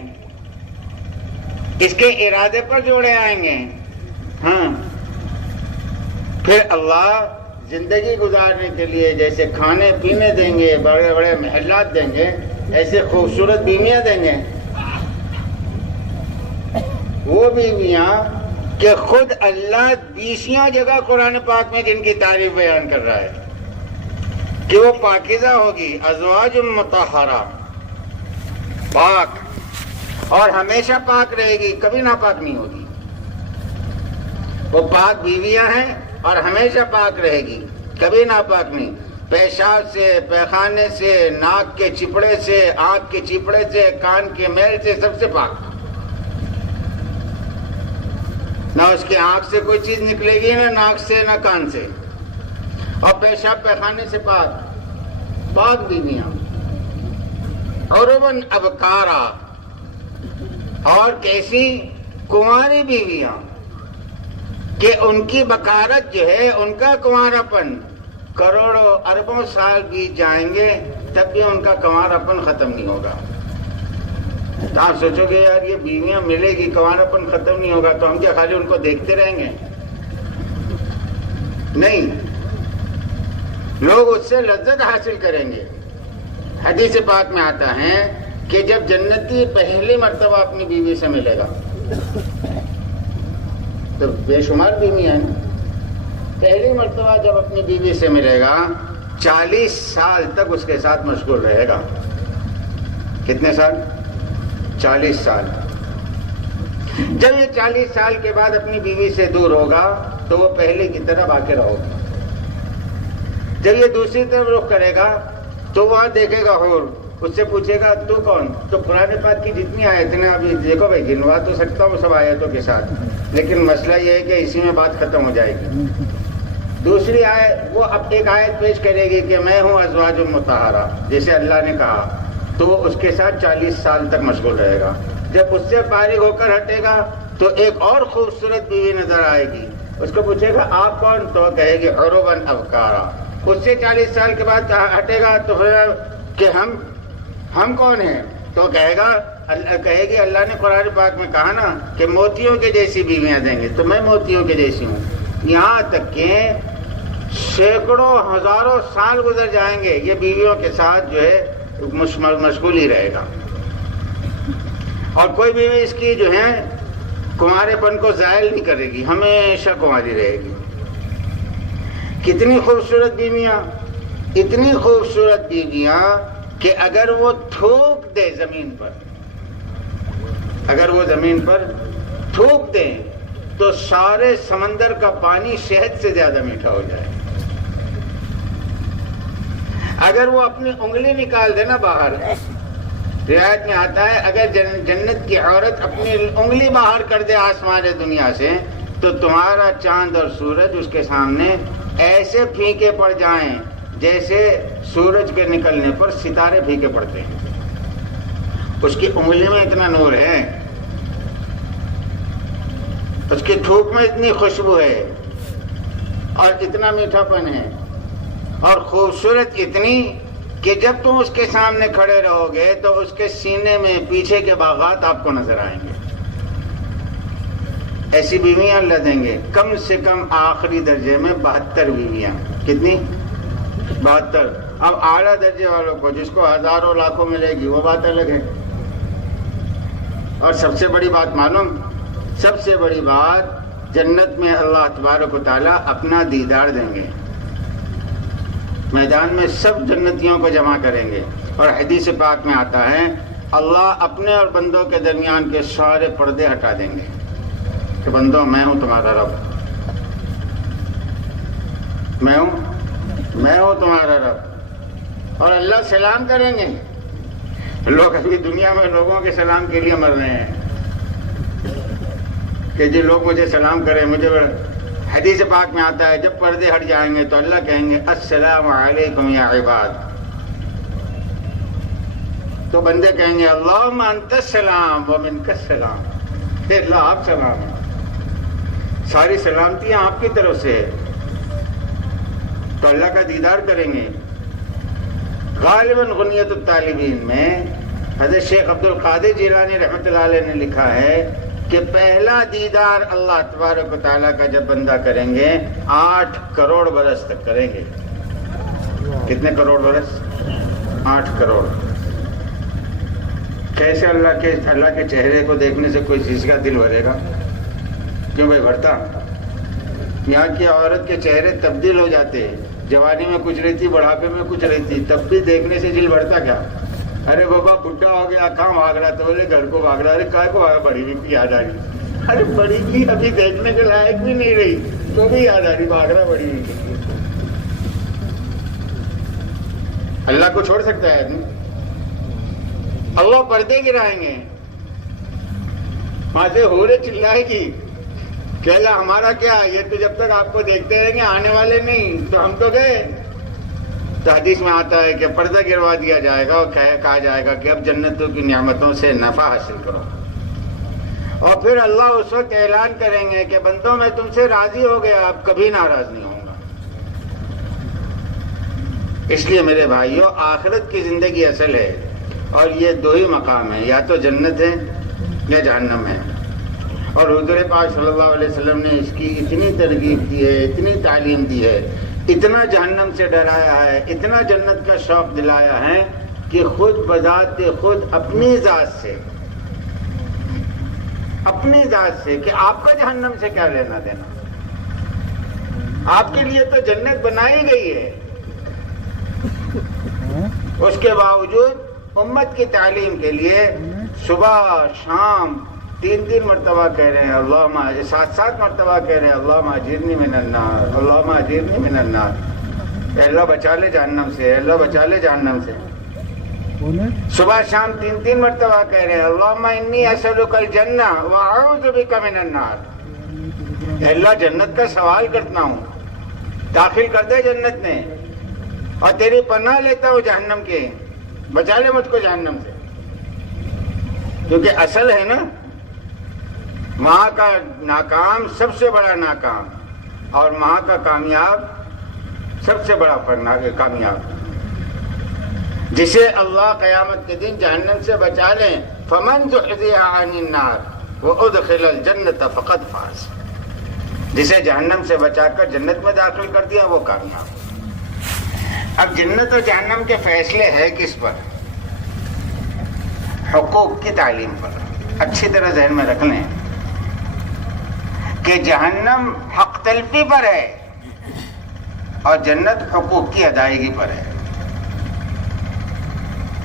اس کے ارادے پر جوڑے آئیں گے۔ ہاں، پھر اللہ زندگی گزارنے کے لیے جیسے کھانے پینے دیں گے، بڑے بڑے محلات دیں گے، ایسے خوبصورت بیویاں دیں گے۔ وہ بیویاں کہ خود اللہ 20 جگہ قرآن پاک میں جن کی تعریف بیان کر رہا ہے کہ وہ پاکیزہ ہوگی، ازواج مطہرہ، پاک، اور ہمیشہ پاک رہے گی، کبھی ناپاک نہیں ہوگی۔ وہ پاک بیویاں ہیں اور ہمیشہ پاک رہے گی، کبھی ناپاک نہیں، پیشاب سے، پیخانے سے، ناک کے چپڑے سے، آنکھ کے چپڑے سے، کان کے میل سے، سب سے پاک۔ نہ اس کی آنکھ سے کوئی چیز نکلے گی، نہ ناک سے، نہ کان سے، اور پیشاب پیخانے سے پاک، پاک بیویاں۔ عرباً ابکارا، اور کیسی؟ کنواری بیویاں کہ ان کی بکارت جو ہے، ان کا کنوارپن کروڑوں اربوں سال بیت جائیں گے تب بھی ان کا کنوارپن ختم نہیں ہوگا۔ تو آپ سوچو گے یار یہ بیویاں ملے گی، کنوارپن ختم نہیں ہوگا، تو ہم کیا خالی ان کو دیکھتے رہیں گے؟ نہیں، لوگ اس سے لذت حاصل کریں گے۔ حدیث پاک میں آتا ہے کہ جب جنتی پہلی مرتبہ اپنی بیوی سے ملے گا، تو بے شمار بیوی ہیں، پہلی مرتبہ جب اپنی بیوی سے ملے گا 40 سال تک اس کے ساتھ مشغول رہے گا۔ کتنے سال؟ 40 سال۔ جب یہ 40 سال کے بعد اپنی بیوی سے دور ہوگا تو وہ پہلے کی طرح باقی رہے گا۔ جب یہ دوسری طرف رخ کرے گا تو وہاں دیکھے گا حور، اس سے پوچھے گا تو کون؟ تو قرآن پاک کی جتنی آیتیں ہیں، ابھی دیکھو بھائی گنوا تو سکتا ہوں سب آیتوں کے ساتھ، لیکن مسئلہ یہ ہے کہ اسی میں بات ختم ہو جائے گی۔ دوسری آیت، وہ اب ایک آیت پیش کرے گی کہ میں ہوں ازواج مطہرہ، جیسے اللہ نے کہا، تو وہ اس کے ساتھ 40 سال تک مشغول رہے گا۔ جب اس سے فارغ ہو کر ہٹے گا تو ایک اور خوبصورت بیوی نظر آئے گی، اس کو پوچھے گا آپ کون؟ تو کہے گی عرباً ابکارا۔ اس سے 40 سال کے بعد ہٹے گا تو پھر کہ ہم کون ہیں؟ تو کہے گی اللہ نے قرآن پاک میں کہا نا کہ موتیوں کے جیسی بیویاں دیں گے، تو میں موتیوں کے جیسی ہوں۔ یہاں تک کہ سینکڑوں ہزاروں سال گزر جائیں گے، یہ بیویوں کے ساتھ جو ہے مشغول ہی رہے گا، اور کوئی بیوی اس کی جو ہے کنوارے پن کو زائل نہیں کرے گی، ہمیشہ کنواری رہے گی۔ کتنی خوبصورت بیویاں، اتنی خوبصورت بیویاں کہ اگر وہ تھوک دے زمین پر، اگر وہ زمین پر تھوک دیں تو سارے سمندر کا پانی شہد سے زیادہ میٹھا ہو جائے۔ اگر وہ اپنی انگلی نکال دے نا باہر، روایت میں آتا ہے اگر جنت کی عورت اپنی انگلی باہر کر دے آسمان دنیا سے تو تمہارا چاند اور سورج اس کے سامنے ایسے پھیکے پڑ جائیں جیسے سورج کے نکلنے پر ستارے پھیکے پڑتے ہیں۔ اس کی انگلی میں اتنا نور ہے اس کی تھوک میں اتنی خوشبو ہے اور اتنا میٹھا پن ہے اور خوبصورت اتنی کہ جب تم اس کے سامنے کھڑے رہو گے تو اس کے سینے میں پیچھے کے باغات آپ کو نظر آئیں گے. ایسی بیویاں اللہ دیں گے کم سے کم آخری درجے میں 72 بیویاں. کتنی؟ 72. اب اعلیٰ درجے والوں کو جس کو ہزاروں لاکھوں ملے گی وہ بات الگ ہے. اور سب سے بڑی بات معلوم، سب سے بڑی بات، جنت میں اللہ تبارک و تعالیٰ اپنا دیدار دیں گے. میدان میں سب جنتیوں کو جمع کریں گے اور حدیث پاک میں آتا ہے اللہ اپنے اور بندوں کے درمیان کے سارے پردے ہٹا دیں گے کہ بندوں میں ہوں تمہارا رب، میں ہوں تمہارا رب. اور اللہ سلام کریں گے. لوگ ابھی دنیا میں لوگوں کے سلام کے لیے مر رہے ہیں کہ جی لوگ مجھے سلام کریں. مجھے حدیث پاک میں آتا ہے جب پردے ہٹ جائیں گے تو اللہ کہیں گے السلام علیکم یا عباد. تو بندے کہیں گے اللہم انت السلام و منک السلام. اللہ آپ سلام ہیں، ساری سلامتیاں آپ کی طرف سے. تو اللہ کا دیدار کریں گے. غالباً غنیت الطالبین میں حضرت شیخ عبد القادر جیلانی رحمۃ اللہ علیہ نے لکھا ہے کہ پہلا دیدار اللہ تبارک و تعالیٰ کا جب بندہ کریں گے 8 کروڑ برس تک کریں گے. کتنے کروڑ برس؟ 8 کروڑ. کیسے اللہ کے چہرے کو دیکھنے سے کوئی چیز کا دل بھرے گا؟ کیوں بھائی بھرتا؟ یہاں کی عورت کے چہرے تبدیل ہو جاتے. جوانی میں کچھ رہتی، بڑھاپے میں کچھ رہتی، تب بھی دیکھنے سے دل بھرتا کیا؟ ارے بابا بڈھا ہو گیا، کہاں بھاگ رہا؟ تو بولے گھر کو بھاگ رہا. ارے کہاں کو بھاگا؟ بڑی بھی یاد آ رہی. ارے بڑی بھی ابھی دیکھنے کے لائق بھی نہیں رہی تو بھی یاد آ رہی، بھاگ رہا بڑی بھی. اللہ کو چھوڑ سکتا ہے آدمی؟ اللہ پردے گرائیں گے، وہاں سے ہورے چلائے گی کہ اللہ ہمارا کیا، یہ تو جب تک آپ کو دیکھتے رہیں گے آنے والے نہیں، تو ہم تو گئے. تو حدیث میں آتا ہے کہ پردہ گروا دیا جائے گا اور کہا جائے گا کہ اب جنتوں کی نعمتوں سے نفع حاصل کرو. اور پھر اللہ اس وقت اعلان کریں گے کہ بندوں میں تم سے راضی ہو گیا، اب کبھی ناراض نہیں ہوں گا. اس لیے میرے بھائیوں آخرت کی زندگی اصل ہے اور یہ 2 ہی مقام ہیں، یا تو جنت ہے یا جہنم ہے. اور حضور پاک صلی اللہ علیہ وسلم نے اس کی اتنی ترغیب دی ہے، اتنی تعلیم دی ہے، اتنا جہنم سے ڈرایا ہے، اتنا جنت کا شوق دلایا ہے کہ خود بذات خود اپنی ذات سے کہ آپ کا جہنم سے کیا لینا دینا، آپ کے لیے تو جنت بنائی گئی ہے. اس کے باوجود امت کی تعلیم کے لیے صبح شام 3 مرتبہ کہہ رہے ہیں اللہم، 7 مرتبہ کہہ رہے ہیں اللہم اجرنی من النار، اللہم اجرنی من النار. اے اللہ بچا لے جہنم سے، اے اللہ بچا لے جہنم سے. صبح شام 3 مرتبہ کہہ رہے ہیں اللہم انی اسألک الجنہ واعوذ بک من النار. اے اللہ جنت کا سوال کرتا ہوں، داخل کر دے جنت میں، اور تیری پناہ لیتا ہوں جہنم کے، بچا لے مجھ کو جہنم سے. کیونکہ اصل ہے نا وہاں کا ناکام سب سے بڑا ناکام اور وہاں کا کامیاب سب سے بڑا کامیاب. جسے اللہ قیامت کے دن جہنم سے بچا لیں فمن زحزح عن النار وادخل الجنۃ فقد فاز. جسے جہنم سے بچا کر جنت میں داخل کر دیا وہ کامیاب. اب جنت اور جہنم کے فیصلے ہے کس پر؟ حقوق کی تعلیم پر. اچھی طرح ذہن میں رکھ لیں کہ جہنم حق تلفی پر ہے اور جنت حقوق کی ادائیگی پر ہے.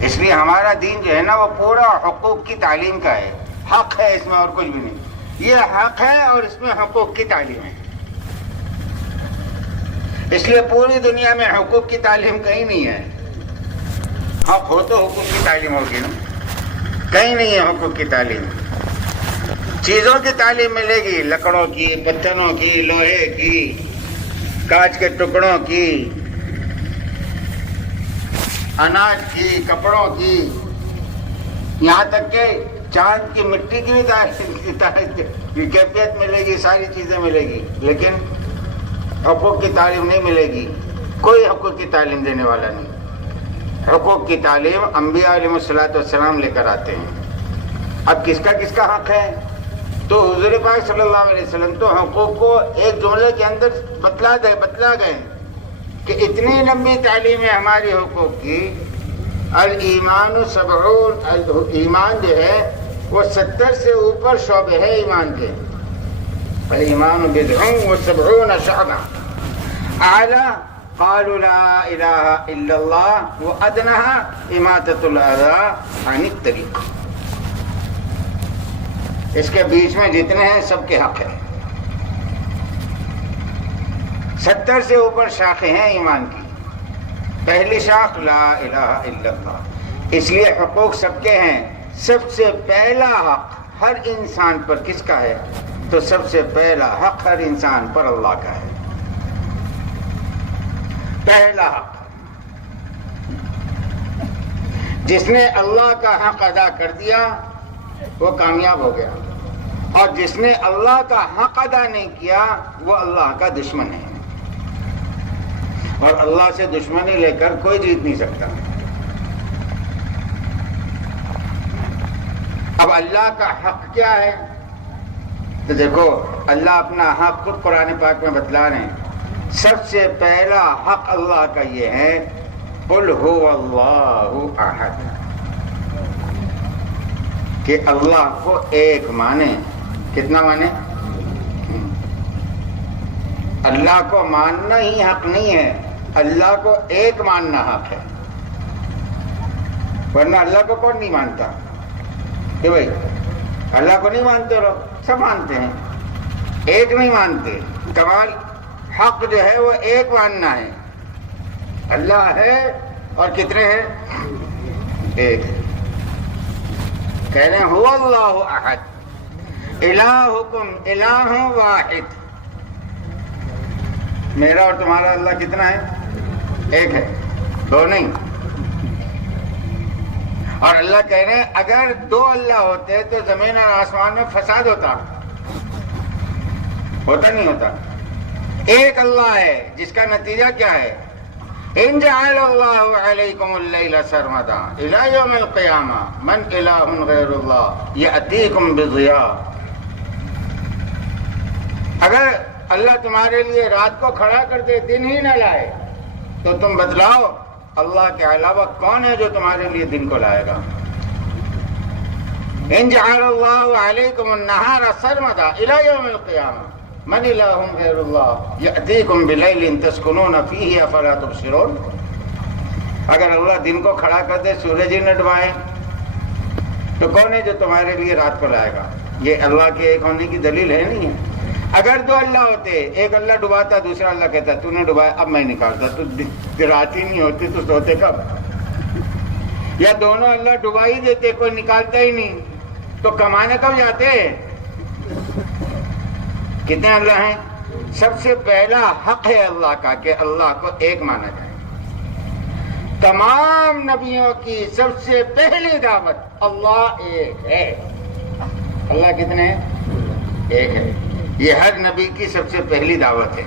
اس لیے ہمارا دین جو ہے نا وہ پورا حقوق کی تعلیم کا ہے. حق ہے اس میں اور کچھ بھی نہیں. یہ حق ہے اور اس میں حقوق کی تعلیم ہے. اس لیے پوری دنیا میں حقوق کی تعلیم کہیں نہیں ہے. حق ہو تو حقوق کی تعلیم ہوگی نا، کہیں نہیں ہے حقوق کی تعلیم. چیزوں کی تعلیم ملے گی، لکڑوں کی، پتھروں کی، لوہے کی، کانچ کے ٹکڑوں کی، اناج کی، کپڑوں کی، یہاں تک کہ چاند کی مٹی کی بھی کیفیت ملے گی، ساری چیزیں ملے گی، لیکن حقوق کی تعلیم نہیں ملے گی. کوئی حقوق کی تعلیم دینے والا نہیں. حقوق کی تعلیم انبیاء علیہ السلام لے کر آتے ہیں. اب کس کا حق ہے؟ تو حضور پاک صلی اللہ علیہ وسلم تو حقوق کو ایک جملے کے اندر بتلا گئے کہ اتنی لمبی تعلیم ہے ہماری حقوق کی. الایمان 70، ایمان جو ہے وہ 70 سے اوپر شعبے ہے ایمان کے. الایمان بضع و70 شعبہ. اعلیٰ قالوا لا الہ الا اللہ وادناها اماطۃ الاذى عن الطریق. اس کے بیچ میں جتنے ہیں سب کے حق ہیں. 70 سے اوپر شاخیں ہیں ایمان کی. پہلی شاخ لا الہ الا اللہ. اس لیے حقوق سب کے ہیں. سب سے پہلا حق ہر انسان پر کس کا ہے؟ تو سب سے پہلا حق ہر انسان پر اللہ کا ہے. پہلا حق. جس نے اللہ کا حق ادا کر دیا وہ کامیاب ہو گیا، اور جس نے اللہ کا حق ادا نہیں کیا وہ اللہ کا دشمن ہے. اور اللہ سے دشمنی لے کر کوئی جیت نہیں سکتا. اب اللہ کا حق کیا ہے؟ تو دیکھو اللہ اپنا حق خود قرآن پاک میں بتلا رہے ہیں. سب سے پہلا حق اللہ کا یہ ہے قل هو اللہ احد، کہ اللہ کو ایک مانے. کتنا مانے؟ اللہ کو ماننا ہی حق نہیں ہے، اللہ کو ایک ماننا حق ہے. ورنہ اللہ کو کون نہیں مانتا؟ کہ بھائی اللہ کو نہیں مانتے لوگ، سب مانتے ہیں، ایک نہیں مانتے. کمال حق جو ہے وہ ایک ماننا ہے. اللہ ہے اور کتنے ہیں؟ ایک. کہہ رہے ہیں هو اللہ احد الہکم الہ واحد. میرا اور تمہارا اللہ کتنا ہے؟ ایک ہے، دو نہیں. اور اللہ کہہ رہے ہیں اگر دو اللہ ہوتے تو زمین اور آسمان میں فساد ہوتا نہیں ہوتا. ایک اللہ ہے جس کا نتیجہ کیا ہے؟ ان جعل اللہ علیکم اللیل سرمدا الی یوم القیامہ من الہ غیر اللہ یأتیکم بضیاء. اگر اللہ تمہارے لیے رات کو کھڑا کر دے، دن ہی نہ لائے، تو تم بتلاؤ اللہ کے علاوہ کون ہے جو تمہارے لیے دن کو لائے گا؟ ان جعل اللہ علیکم النہار سرمدا الی یوم القیامہ من الہ غیر اللہ یأتیکم بلیل تسکنون فیہ افلا تبصرون. اگر اللہ دن کو کھڑا کر دے، سورج ہی نہ ڈبائے، تو کون ہے جو تمہارے لیے رات کو لائے گا؟ یہ اللہ کے ایک ہونے کی دلیل ہے نہیں ہے. اگر دو اللہ ہوتے، ایک اللہ ڈباتا، دوسرا اللہ کہتا تو نے ڈبایا اب میں نکالتا، تو رات ہی نہیں ہوتی تو سوتے کب؟ یا دونوں اللہ ڈبا ہی دیتے، کوئی نکالتا ہی نہیں، تو کمانے کب جاتے؟ کتنے اللہ ہیں؟ سب سے پہلا حق ہے اللہ کا کہ اللہ کو ایک مانا جائے. تمام نبیوں کی سب سے پہلی دعوت اللہ ایک ہے. اللہ کتنے ہیں؟ ایک ہے. یہ ہر نبی کی سب سے پہلی دعوت ہے.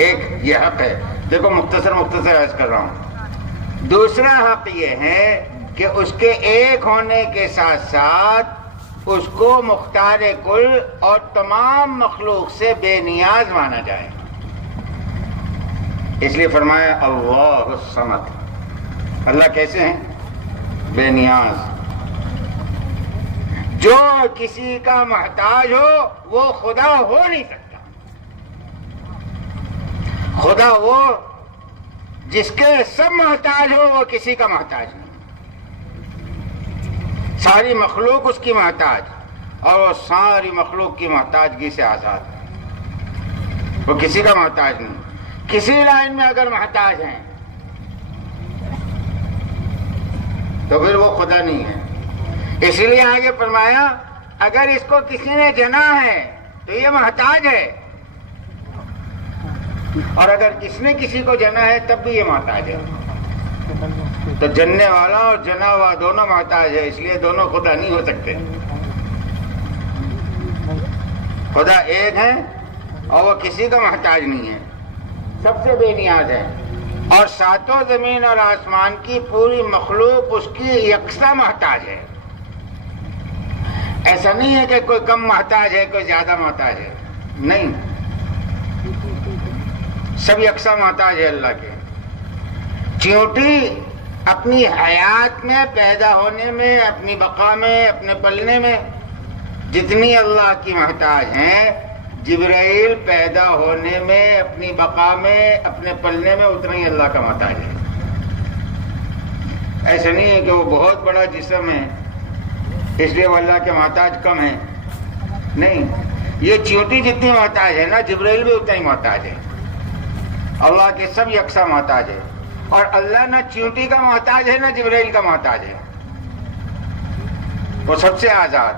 ایک یہ حق ہے. دیکھو مختصر عرض کر رہا ہوں. دوسرا حق یہ ہے کہ اس کے ایک ہونے کے ساتھ ساتھ اس کو مختار کل اور تمام مخلوق سے بے نیاز مانا جائے. اس لیے فرمایا اللہ الصمد. اللہ کیسے ہیں؟ بے نیاز. جو کسی کا محتاج ہو وہ خدا ہو نہیں سکتا. خدا وہ جس کے سب محتاج ہو وہ کسی کا محتاج نہیں. ساری مخلوق اس کی محتاج، اور وہ ساری مخلوق کی محتاجگی سے آزاد ہے. وہ کسی کا محتاج نہیں. کسی لائن میں اگر محتاج ہیں تو پھر وہ خدا نہیں ہے. اسی لیے آگے فرمایا اگر اس کو کسی نے جنا ہے تو یہ محتاج ہے، اور اگر کس نے کسی کو جنا ہے تب بھی یہ محتاج ہے. تو جننے والا اور جنا ہوا دونوں محتاج ہے، اس لیے دونوں خدا نہیں ہو سکتے۔ خدا ایک ہے اور وہ کسی کا محتاج نہیں ہے، سب سے بے نیاز ہے، اور ساتوں زمین اور آسمان کی پوری مخلوق اس کی یکساں محتاج ہے۔ ایسا نہیں ہے کہ کوئی کم محتاج ہے، کوئی زیادہ محتاج ہے، نہیں، سب یکساں محتاج ہے اللہ کے۔ چیونٹی اپنی حیات میں، پیدا ہونے میں، اپنی بقا میں، اپنے پلنے میں جتنی اللہ کی محتاج ہیں، جبرائیل پیدا ہونے میں، اپنی بقا میں، اپنے پلنے میں اتنا ہی اللہ کا محتاج ہے۔ ایسا نہیں ہے کہ وہ بہت بڑا جسم ہے اس لیے وہ اللہ کے محتاج کم ہے، نہیں، یہ چیونٹی جتنی محتاج ہے نا، جبرائیل بھی اتنا ہی محتاج ہے۔ اللہ کے سب یکساں محتاج ہے، اور اللہ نہ چیونٹی کا محتاج ہے نہ جبرائیل کا محتاج ہے، وہ سب سے آزاد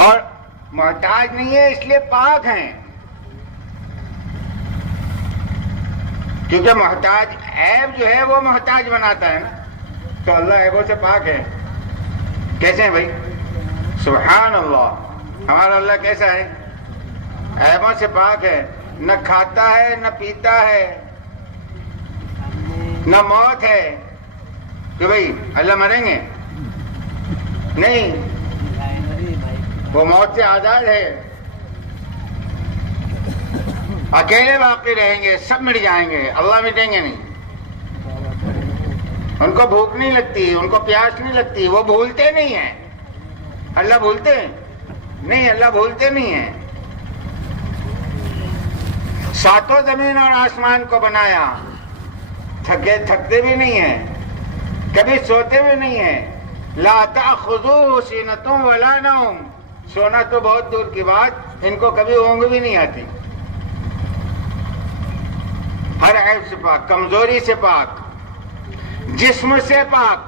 اور محتاج نہیں ہے، اس لیے پاک ہیں، کیونکہ محتاج عیب جو ہے وہ محتاج بناتا ہے نا، تو اللہ عیبوں سے پاک ہے۔ کیسے ہیں بھائی؟ سبحان اللہ، ہمارا اللہ کیسا ہے؟ عیبوں سے پاک ہے، نہ کھاتا ہے نہ پیتا ہے نہ موت ہے کہ بھائی اللہ مریں گے، نہیں، وہ موت سے آزاد ہے، اکیلے باقی رہیں گے، سب مٹ جائیں گے، اللہ مٹیں گے نہیں، ان کو بھوک نہیں لگتی، ان کو پیاس نہیں لگتی، وہ بھولتے نہیں ہیں۔ اللہ بھولتے ہیں؟ نہیں، اللہ بھولتے نہیں ہیں۔ ساتوں زمین اور آسمان کو بنایا، تھکتے بھی نہیں ہیں، کبھی سوتے بھی نہیں ہیں۔ لا تأخذوہ سینۃ ولا نوم، سونا تو بہت دور کی بات، ان کو کبھی اونگ بھی نہیں آتی۔ ہر عیب سے پاک، کمزوری سے پاک، جسم سے پاک۔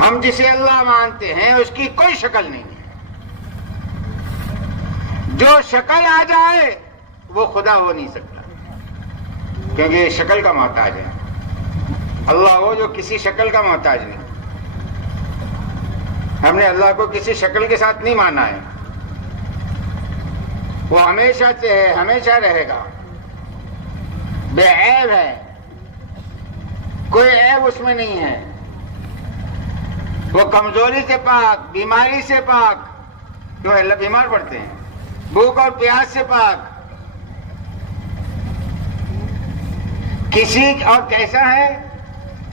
ہم جسے اللہ مانتے ہیں اس کی کوئی شکل نہیں ہے، جو شکل آ جائے وہ خدا ہو نہیں سکتا، کیونکہ یہ شکل کا محتاج ہے۔ اللہ ہو جو کسی شکل کا محتاج نہیں۔ ہم نے اللہ کو کسی شکل کے ساتھ نہیں مانا ہے، وہ ہمیشہ سے ہے، ہمیشہ رہے گا، بے عیب ہے، کوئی عیب اس میں نہیں ہے، وہ کمزوری سے پاک، بیماری سے پاک، کیوں اللہ بیمار پڑتے ہیں، بھوک اور پیاس سے پاک، کسی اور کیسا ہے،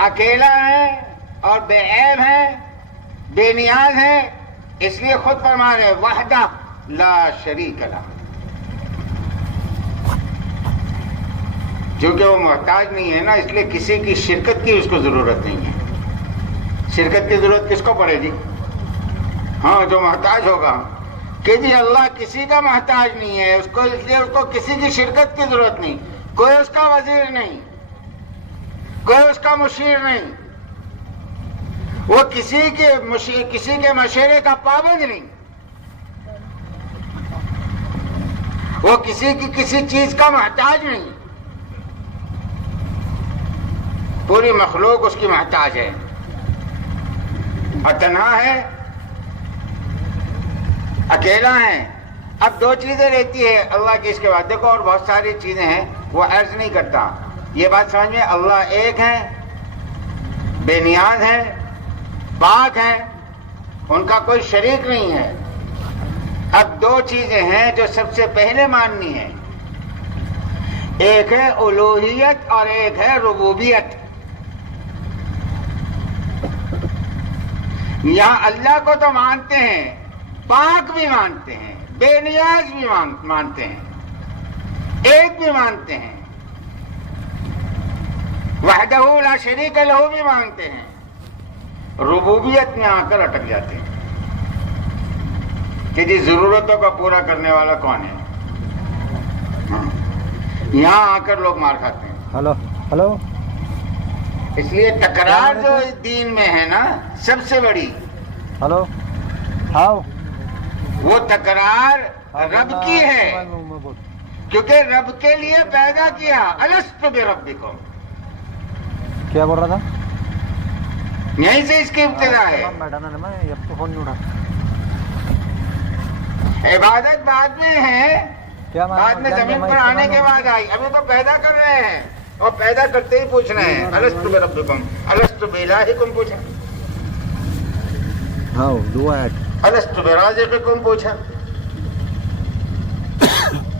اکیلا ہے اور بے عیب ہے، بے نیاز ہے، اس لیے خود فرما رہے وحدہ لا شریک لہ، کیونکہ وہ محتاج نہیں ہے نا، اس لیے کسی کی شرکت کی اس کو ضرورت نہیں ہے۔ شرکت کی ضرورت کس کو پڑے گی؟ ہاں، جو محتاج ہوگا، کہ جی اللہ کسی کا محتاج نہیں ہے، اس لیے اس کو کسی کی شرکت کی ضرورت نہیں، کوئی اس کا وزیر نہیں، کوئی اس کا مشیر نہیں، وہ کسی کے مشورے کا پابند نہیں، وہ کسی کی کسی چیز کا محتاج نہیں، پوری مخلوق اس کی محتاج ہے، اور تنہا ہے، اکیلا ہے۔ اب دو چیزیں رہتی ہے اللہ کی اس کے بعد، دیکھو اور بہت ساری چیزیں ہیں وہ عرض نہیں کرتا، یہ بات سمجھ میں، اللہ ایک ہے، بے نیاز ہے، پاک ہے، ان کا کوئی شریک نہیں ہے۔ اب دو چیزیں ہیں جو سب سے پہلے ماننی ہے، ایک ہے الوہیت اور ایک ہے ربوبیت۔ یہاں اللہ کو تو مانتے ہیں، پاک بھی مانتے ہیں، بے نیاز بھی مانتے ہیں، ایک بھی مانتے ہیں، وحدہ لا شریک لہ بھی مانتے ہیں، ربوبیت میں آ کر اٹک جاتے ہیں کہ جی ضرورتوں کا پورا کرنے والا کون ہے۔ یہاں آ کر لوگ مار کھاتے ہیں۔ ہلو اس لیے تکرار جو دین میں ہے نا سب سے بڑی، ہلو ہاؤ وہ تکرار رب کی ہے، کیونکہ رب کے لیے پیدا کیا. الست بربکم. کیا بول رہا تھا؟ یہیں سے اس کی ابتدا ہے. عبادت بعد میں ہے, بعد میں زمین پر آنے کے بعد آئی. ابھی تو پیدا کر رہے ہیں, اور پیدا کرتے ہی پوچھنا ہے الست بربکم الست بالہکم پوچھا, ہاں دعا ہے. الست برازقکم پوچھا,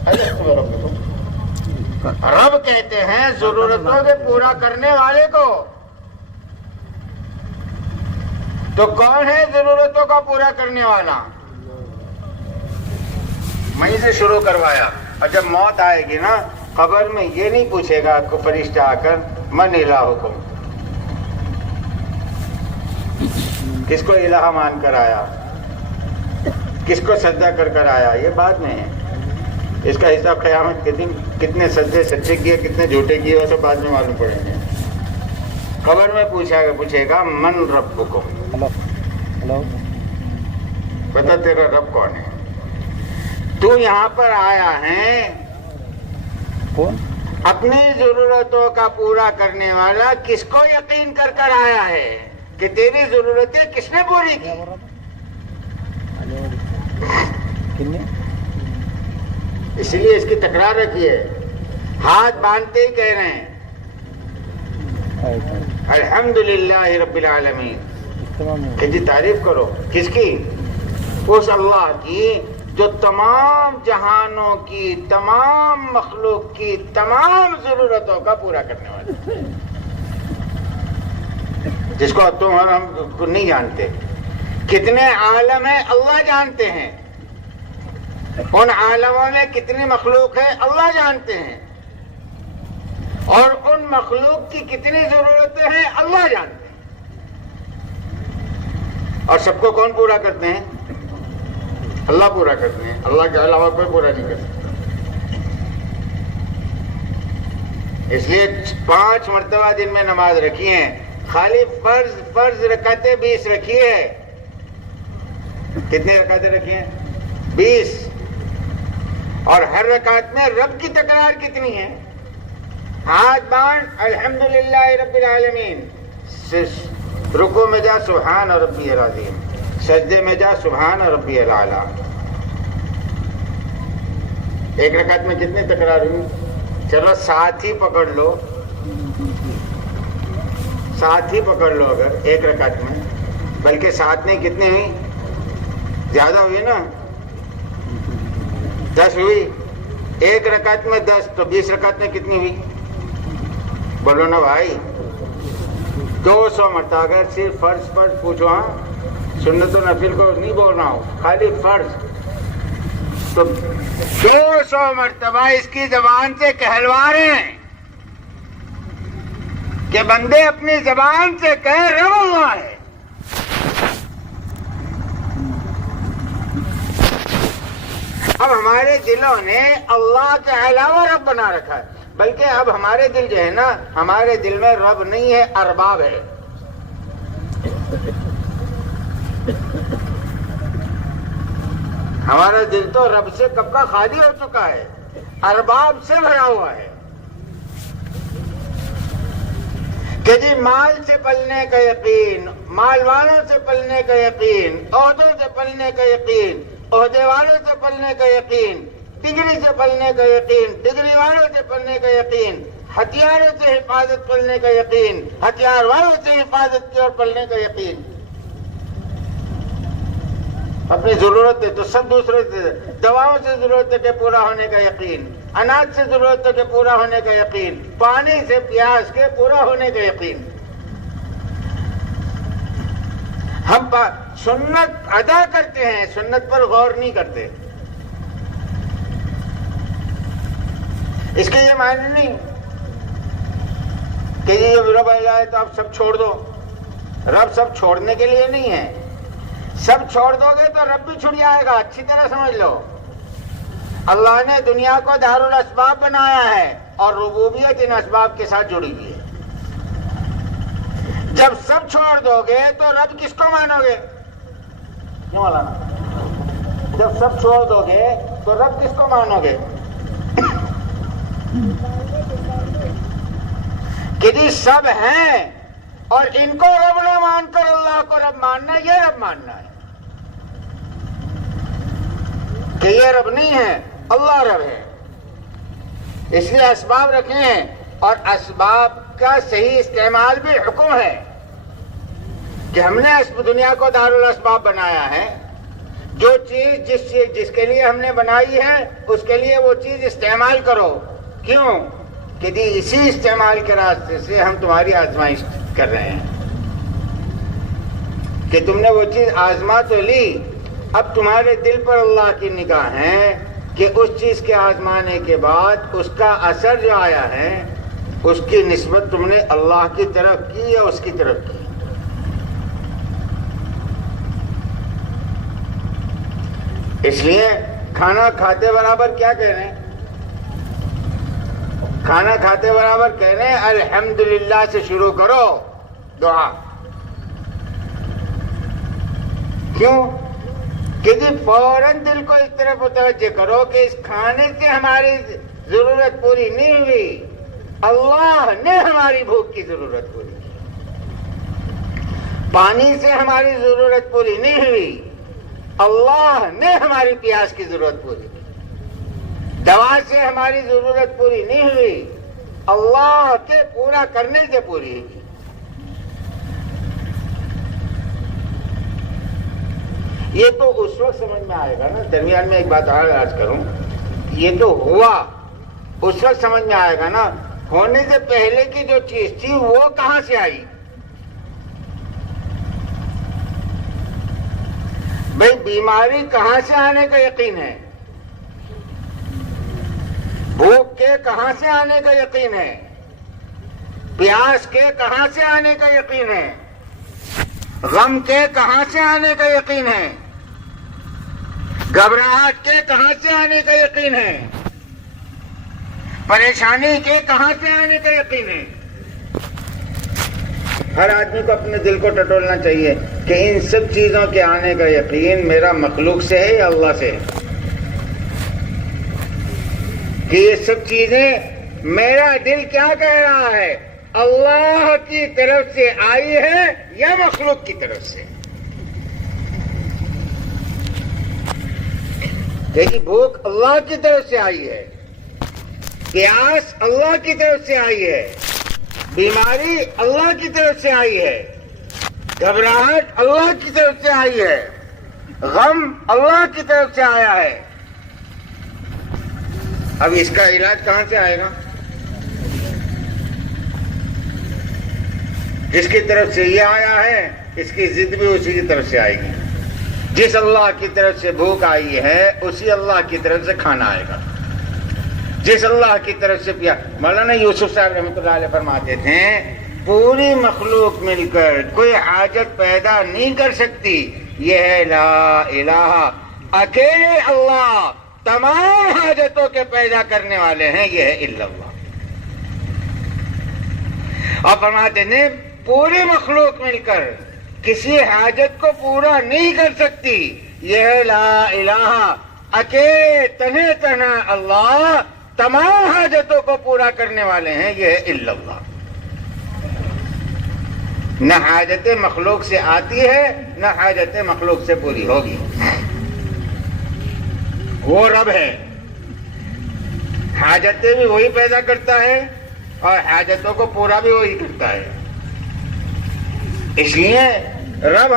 الست بربکم. رب کہتے ہیں ضرورتوں کے پورا کرنے والے کو. تو کون ہے ضرورتوں کا پورا کرنے والا؟ وہیں سے شروع کروایا. اور جب موت آئے گی نا قبر میں, یہ نہیں پوچھے گا آپ کو فرشتہ آ کر من الہکم, کس کو الہ مان کر آیا, کس کو سجدہ کر کر آیا, یہ بعد میں ہے. اس کا حساب قیامت کے دن کتنے سجدے سچے کیے کتنے جھوٹے کیے وہ سب بعد میں معلوم پڑیں گے. قبر میں پوچھے گا من ربکم, بتا تیرا رب کون ہے, تو یہاں پر آیا ہے کون؟ اپنی ضرورتوں کا پورا کرنے والا. کس کو یقین کر کر آیا ہے کہ تیری ضرورتیں کس نے پوری کی؟ اسی لیے اس کی تکرار رکھی ہے. ہاتھ باندھتے ہی کہہ رہے ہیں الحمدللہ رب العالمین, کہ جی تعریف کرو کس کی؟ اس اللہ کی جو تمام جہانوں کی, تمام مخلوق کی تمام ضرورتوں کا پورا کرنے والا, جس کو تم اور ہم کو نہیں جانتے. کتنے عالم ہیں اللہ جانتے ہیں, ان عالموں میں کتنی مخلوق ہے اللہ جانتے ہیں, اور ان مخلوق کی کتنی ضرورتیں ہیں اللہ جانتے ہیں. اور سب کو کون پورا کرتے ہیں؟ اللہ پورا کرتے ہیں. اللہ کے علاوہ کوئی پورا نہیں کر سکتا. اس لیے 5 مرتبہ دن میں نماز رکھی ہے. خالی فرض رکعتیں 20 رکھی ہے. کتنی رکعتیں رکھی ہیں؟ 20. اور ہر رکعت میں رب کی تکرار کتنی ہے؟ ہاتھ باندھ الحمدللہ رب العالمین, رکوع میں جا سبحان ربی العظیم, سجدے میں جا سبحان ربی الاعلیٰ. ایک رکعت میں کتنی تکرار ہوئی؟ چلو 7 ہی پکڑ لو, 7 ہی پکڑ لو اگر ایک رکعت میں, بلکہ 7 نہیں کتنی ہوئی؟ زیادہ ہوئی نا, 10 ہوئی. ایک رکعت میں 10 تو 20 رکعت میں کتنی ہوئی؟ بولو نا بھائی. 200 مرتبہ. اگر صرف فرض پوچھو, ہاں سنت و نفل کو نہیں بول رہا ہوں, خالی فرض, تو 200 مرتبہ اس کی زبان سے کہلوا رہے ہیں کہ بندے اپنی زبان سے کہہ رب اللہ ہے. اب ہمارے دلوں نے اللہ کے علاوہ رب بنا رکھا ہے, بلکہ اب ہمارے دل جو ہے نا, ہمارے دل میں رب نہیں ہے, ارباب ہے. ہمارا دل تو رب سے کب کا خالی ہو چکا ہے, ارباب سے بھرا ہوا ہے. کہ جی مال سے پلنے کا یقین, مال والوں سے پلنے کا یقین, عہدوں سے پلنے کا یقین, عہدے والوں سے پلنے کا یقین, ڈگری سے پلنے کا یقین, ڈگری والوں سے پلنے کا یقین, ہتھیاروں سے حفاظت پلنے کا یقین, ہتھیار والوں سے حفاظت کی اور پلنے کا یقین. اپنی ضرورت ہے تو سب دوسروں سے, دواؤں سے ضرورت ہے کہ پورا ہونے کا یقین, اناج سے ضرورت ہے کہ پورا ہونے کا یقین, پانی سے پیاس کے پورا ہونے کا یقین. ہم سنت ادا کرتے ہیں, سنت پر غور نہیں کرتے. اس کے یہ معنی نہیں کہ یہ رب الہ ہے تو آپ سب چھوڑ دو. رب سب چھوڑنے کے لیے نہیں ہے. سب چھوڑ دو گے تو رب بھی چھوڑ جائے گا. اچھی طرح سمجھ لو, اللہ نے دنیا کو دار الاسباب بنایا ہے اور ربوبیت ان اسباب کے ساتھ جڑی ہوئی ہے. جب سب چھوڑ دو گے تو رب کس کو مانو گے؟ کیوں مولانا؟ جب سب چھوڑ دو گے تو رب کس کو مانو گے؟ کہ جی سب ہیں اور ان کو رب نہ مان کر اللہ کو رب ماننا، یہ رب ماننا ہے کہ یہ رب نہیں ہے، اللہ رب ہے۔ اس لیے اسباب رکھے ہیں، اور اسباب کا صحیح استعمال بھی حکم ہے کہ ہم نے اس دنیا کو دارالاسباب بنایا ہے۔ جو چیز جس کے لیے ہم نے بنائی ہے اس کے لیے وہ چیز استعمال کرو۔ کیوں؟ کہ جی اسی استعمال کے راستے سے ہم تمہاری آزمائش کر رہے ہیں کہ تم نے وہ چیز آزما تو لی، اب تمہارے دل پر اللہ کی نگاہ ہے کہ اس چیز کے آزمانے کے بعد اس کا اثر جو آیا ہے اس کی نسبت تم نے اللہ کی طرف کی یا اس کی طرف کی۔ اس لیے کھانا کھاتے برابر کیا کہہ رہے ہیں؟ کھانا کھاتے برابر کہہ رہے ہیں الحمدللہ سے شروع کرو دعا۔ کیوں؟ کہ جی فوراً دل کو اس طرف متوجہ کرو کہ اس کھانے سے ہماری ضرورت پوری نہیں ہوئی، اللہ نے ہماری بھوک کی ضرورت پوری کی۔ پانی سے ہماری ضرورت پوری نہیں ہوئی، اللہ نے ہماری پیاس کی ضرورت پوری کی۔ دوا سے ہماری ضرورت پوری نہیں ہوئی، اللہ کے پورا کرنے سے پوری کی۔ یہ تو اس وقت سمجھ میں آئے گا نا، درمیان میں ایک بات اور عرض کروں، یہ تو ہوا اس وقت سمجھ میں آئے گا نا، ہونے سے پہلے کی جو چیز تھی وہ کہاں سے آئی؟ بھئی بیماری کہاں سے آنے کا یقین ہے؟ بھوک کے کہاں سے آنے کا یقین ہے؟ پیاس کے کہاں سے آنے کا یقین ہے؟ غم کے کہاں سے آنے کا یقین ہے؟ گھبراہٹ کے کہاں سے آنے کا یقین ہے؟ پریشانی کے کہاں سے آنے کا یقین ہے؟ ہر آدمی کو اپنے دل کو ٹٹولنا چاہیے کہ ان سب چیزوں کے آنے کا یقین میرا مخلوق سے ہے یا اللہ سے ہے؟ کہ یہ سب چیزیں میرا دل کیا کہہ رہا ہے، اللہ کی طرف سے آئی ہے یا مخلوق کی طرف سے؟ دیکھیے بھوک اللہ کی طرف سے آئی ہے، پیاس اللہ کی طرف سے آئی ہے، بیماری اللہ کی طرف سے آئی ہے، گھبراہٹ اللہ کی طرف سے آئی ہے، غم اللہ کی طرف سے آیا ہے۔ اب اس کا علاج کہاں سے آئے گا؟ جس کی طرف سے یہ آیا ہے اس کی ضد بھی اسی کی طرف سے آئے گی۔ جس اللہ کی طرف سے بھوک آئی ہے اسی اللہ کی طرف سے کھانا آئے گا۔ جس اللہ کی طرف سے پیا، مولانا یوسف صاحب رحمۃ اللہ علیہ فرماتے تھے پوری مخلوق مل کر کوئی حاجت پیدا نہیں کر سکتی، یہ ہے لا الہ، اکیلے اللہ تمام حاجتوں کے پیدا کرنے والے ہیں، یہ ہے الا اللہ۔ اور فرماتے ہیں پوری مخلوق مل کر کسی حاجت کو پورا نہیں کر سکتی، یہ ہے لا الہ، اکیلے تنہا تنہا اللہ تمام حاجتوں کو پورا کرنے والے ہیں، یہ ہے الا اللہ۔ نہ حاجت مخلوق سے آتی ہے نہ حاجت مخلوق سے پوری ہوگی، وہ رب ہے، حاجتیں بھی وہی پیدا کرتا ہے اور حاجتوں کو پورا بھی وہی کرتا ہے۔ اس لیے رب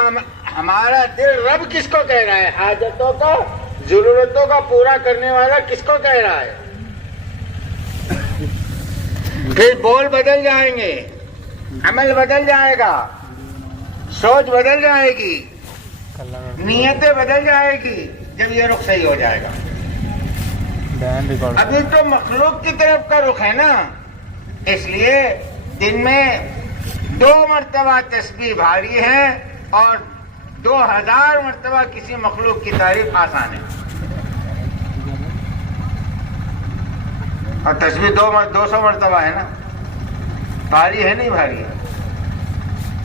ہمارا دل رب کس کو کہہ رہا ہے؟ حاجتوں کا، ضرورتوں کا پورا کرنے والا کس کو کہہ رہا ہے؟ پھر بول بدل جائیں گے، عمل بدل جائے گا، سوچ بدل جائے گی، نیتیں بدل جائے گی جب یہ رخ صحیح ہو جائے گا۔ ابھی تو مخلوق کی طرف کا رخ ہے نا، اس لیے دن میں 2 مرتبہ تسبیح بھاری ہے اور 2000 مرتبہ کسی مخلوق کی تعریف آسان ہے۔ اور تسبیح 200 مرتبہ ہے نا، بھاری ہے نہیں بھاری ہے؟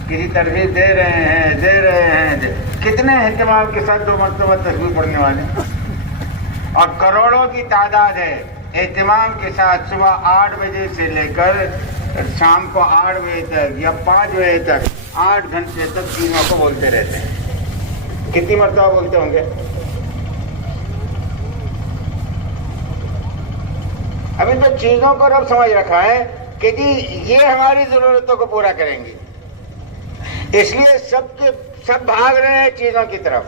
کسی ترغیب دے رہے ہیں کتنے اہتمام کے ساتھ 2 مرتبہ تسبیح پڑھنے والے، اور کروڑوں کی تعداد ہے اہتمام کے ساتھ صبح 8 بجے سے لے کر شام کو 8 بجے تک یا 5 بجے تک 8 گھنٹے تک چیزوں کو بولتے رہتے ہیں. کتنی مرتبہ بولتے ہوں گے؟ ابھی تو چیزوں کو رب سمجھ رکھا ہے کہ جی یہ ہماری ضرورتوں کو پورا کریں گی، اس لیے سب بھاگ رہے ہیں چیزوں کی طرف.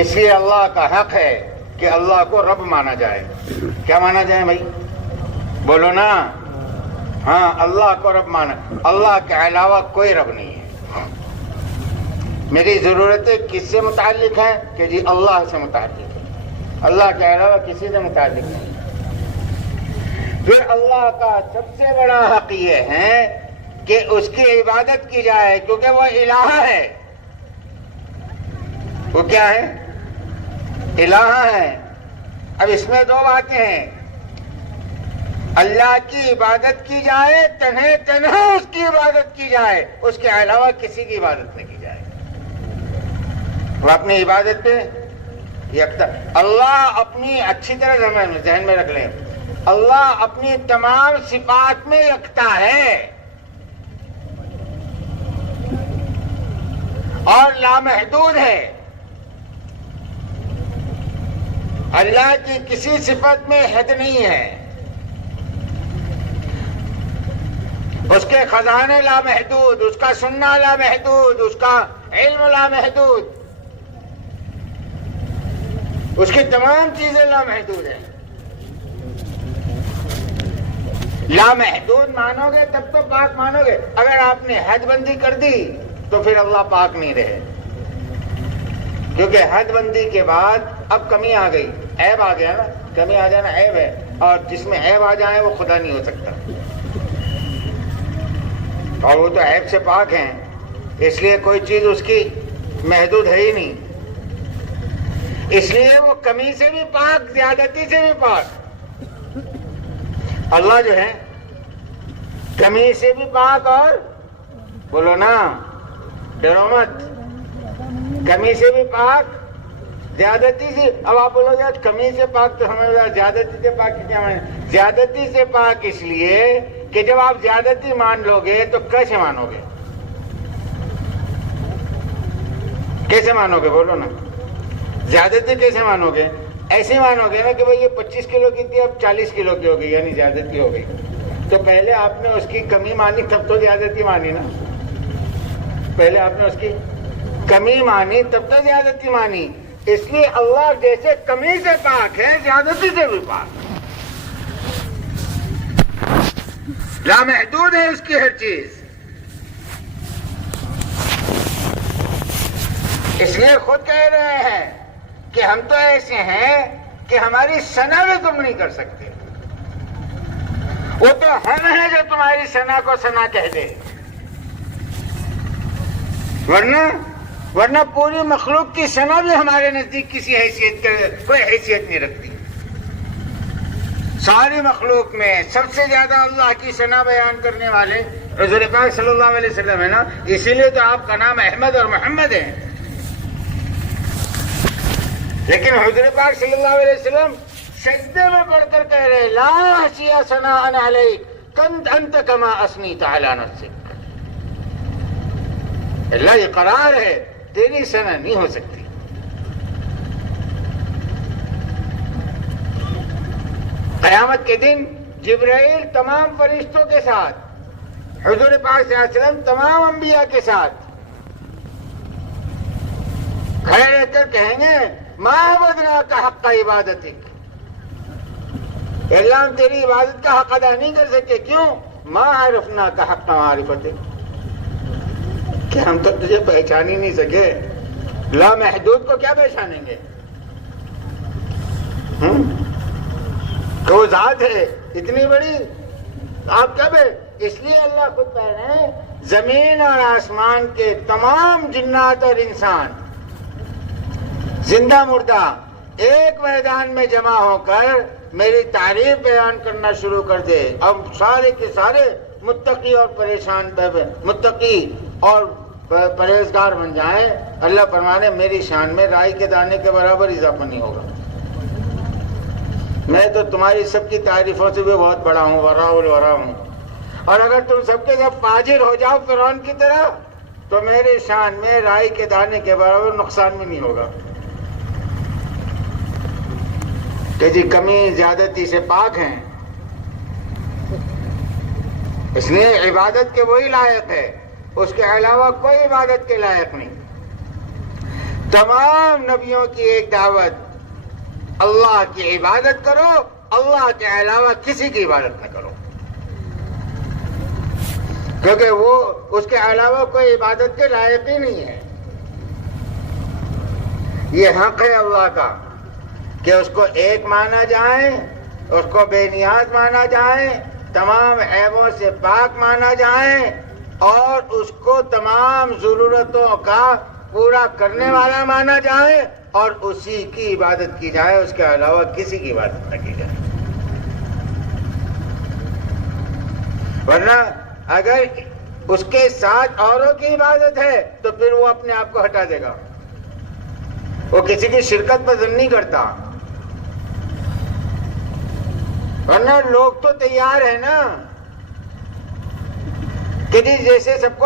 اس لیے اللہ کا حق ہے کہ اللہ کو رب مانا جائے. کیا مانا جائے بھائی؟ بولو نا. ہاں، اللہ کو رب مانا. اللہ کے علاوہ کوئی رب نہیں ہے. میری ضرورتیں کس سے متعلق ہیں؟ کہ جی اللہ سے متعلق ہے. اللہ کے علاوہ کسی سے متعلق نہیں. پھر اللہ کا سب سے بڑا حق یہ ہے کہ اس کی عبادت کی جائے، کیونکہ وہ الہ ہے. وہ کیا ہے؟ الہ ہے. اب اس میں دو باتیں ہیں. اللہ کی عبادت کی جائے، تنہا اس کی عبادت کی جائے، اس کے علاوہ کسی کی عبادت نہ کی جائے. وہ اپنی عبادت پہ یکتا. اللہ اپنی اچھی طرح ذہن میں رکھ لیں، اللہ اپنی تمام صفات میں یکتا ہے اور لامحدود ہے. اللہ کی کسی صفت میں حد نہیں ہے. اس کے خزانے لامحدود، اس کا سننا لامحدود، اس کا علم لامحدود، اس کی تمام چیزیں لامحدود ہیں. لامحدود مانو گے تب تو پاک مانو گے. اگر آپ نے حد بندی کر دی تو پھر اللہ پاک نہیں رہے، کیونکہ حد بندی کے بعد اب کمی آ گئی، عیب آ گیا نا. کمی آ جانا عیب ہے، اور جس میں عیب آ جائے وہ خدا نہیں ہو سکتا. اور وہ تو عیب سے پاک ہیں، اس لیے کوئی چیز اس کی محدود ہے ہی نہیں. اس لیے وہ کمی سے بھی پاک، زیادتی سے بھی پاک. اللہ جو ہے کمی سے بھی پاک، اور بولو نا، ڈرو مت، کمی سے بھی پاک، زیادتی سے. اب آپ بولو گے کمی سے پاک تو ہمیں زیادتی سے پاک کیا مانے؟ زیادتی سے پاک اس لیے کہ جب آپ زیادتی مان لو گے تو کیسے مانو گے؟ کیسے مانو گے؟ بولو نا. زیادتی کیسے مانو گے؟ ایسے مانو گے نا کہ بھئی یہ 25 کلو کی تھی، اب 40 کلو کی ہو گئی، یعنی زیادتی ہو گئی. تو پہلے آپ نے اس کی کمی مانی تب تو زیادتی مانی نا. پہلے آپ نے اس کی کمی مانی تب تو زیادتی مانی. اس لیے اللہ جیسے کمی سے پاک ہے، زیادتی سے بھی پاک. لامحدود ہے اس کی ہر چیز. اس لیے خود کہہ رہے ہیں کہ ہم تو ایسے ہیں کہ ہماری ثنا بھی تم نہیں کر سکتے. وہ تو ہم ہیں جو تمہاری ثنا کو ثنا کہہ دے. ورنہ پوری مخلوق کی ثنا بھی ہمارے نزدیک کسی حیثیت کوئی حیثیت نہیں رکھتی. ساری مخلوق میں سب سے زیادہ اللہ کی ثنا بیان کرنے والے حضور پاک صلی اللہ علیہ وسلم ہے نا. اسی لیے تو آپ کا نام احمد اور محمد ہے. لیکن حضور پاک صلی اللہ علیہ وسلم سجدے میں پڑھ کر کہہ رہے لا احصی ثناء علیک انت کما اثنیت علی نفسک. اللہ یہ قرار ہے تیری ثنا نہیں ہو سکتی. قیامت کے دن جبرائیل تمام فرشتوں کے ساتھ، حضور پاک صلی اللہ علیہ وسلم تمام انبیاء کے ساتھ کھڑے رہ کر کہیں گے ما عبدناک حق عبادتک. اللہ ہم تیری عبادت کا حق ادا نہیں کر سکے. کیوں؟ ما عرفناک حق معرفتک، کہ ہم تو تجھے پہچان ہی نہیں سکے. لامحدود کو کیا پہچانیں گے؟ کہ وہ ذات ہے اتنی بڑی، آپ کب ہے؟ اس لیے اللہ خود کہہ رہے ہیں زمین اور آسمان کے تمام جنات اور انسان زندہ مردہ ایک میدان میں جمع ہو کر میری تعریف بیان کرنا شروع کر دے. اب سارے کے سارے متقی اور متقی اور پرہیزگار بن جائیں. اللہ فرمانے میری شان میں رائی کے دانے کے برابر اضافہ نہیں ہوگا. میں تو تمہاری سب کی تعریفوں سے بھی بہت بڑا ہوں، ورا الورا ہوں. اور اگر تم سب کے سب فاجر ہو جاؤ فرعون کی طرح تو میرے شان میں رائی کے دانے کے برابر نقصان بھی نہیں ہوگا کہ جی کمی زیادتی سے پاک ہیں، اس لیے عبادت کے وہی لائق ہے، اس کے علاوہ کوئی عبادت کے لائق نہیں۔ تمام نبیوں کی ایک دعوت، اللہ کی عبادت کرو، اللہ کے علاوہ کسی کی عبادت نہ کرو، کیونکہ وہ اس کے علاوہ کوئی عبادت کے لائق ہی نہیں ہے۔ یہ حق ہے اللہ کا کہ اس کو ایک مانا جائے، اس کو بے نیاز مانا جائے، تمام عیبوں سے پاک مانا جائے، اور اس کو تمام ضرورتوں کا پورا کرنے والا مانا جائے، اور اسی کی عبادت کی جائے، اس کے علاوہ کسی کی عبادت نہ کی جائے۔ ورنہ اگر اس کے ساتھ اوروں کی عبادت ہے تو پھر وہ اپنے آپ کو ہٹا دے گا، وہ کسی کی شرکت پسند نہیں کرتا۔ ورنہ لوگ تو تیار ہیں نا کہ جی جیسے سب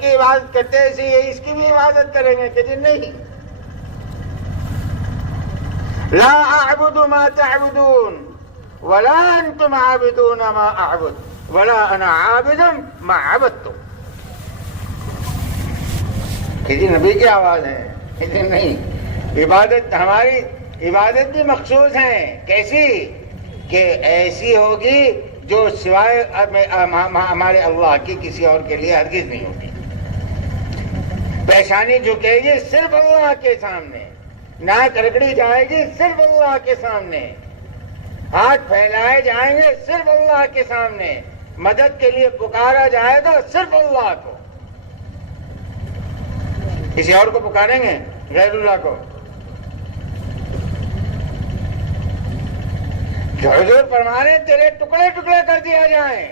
کی عبادت کرتے ہیں ایسے یہ اس کی بھی عبادت کریں گے، کہ جی نہیں، لا اعبد ما تعبدون ولا انتم عابدون ما اعبد ولا انا عابد ما عبدتم، کہ جی نبی کی آواز ہے، کہ جی نہیں، عبادت ہماری عبادت بھی مخصوص ہے، کیسی کہ ایسی ہوگی جو سوائے ہمارے اللہ کی کسی اور کے لیے ہرگز نہیں ہوگی۔ پیشانی جھکے گی صرف اللہ کے سامنے، ناک رگڑی جائے گی صرف اللہ کے سامنے، ہاتھ پھیلائے جائیں گے صرف اللہ کے سامنے، مدد کے لیے پکارا جائے گا صرف اللہ کو، کسی اور کو پکاریں گے غیر اللہ کو؟ جو حضور فرما رہے ہیں تیرے ٹکڑے ٹکڑے کر دیا جائیں،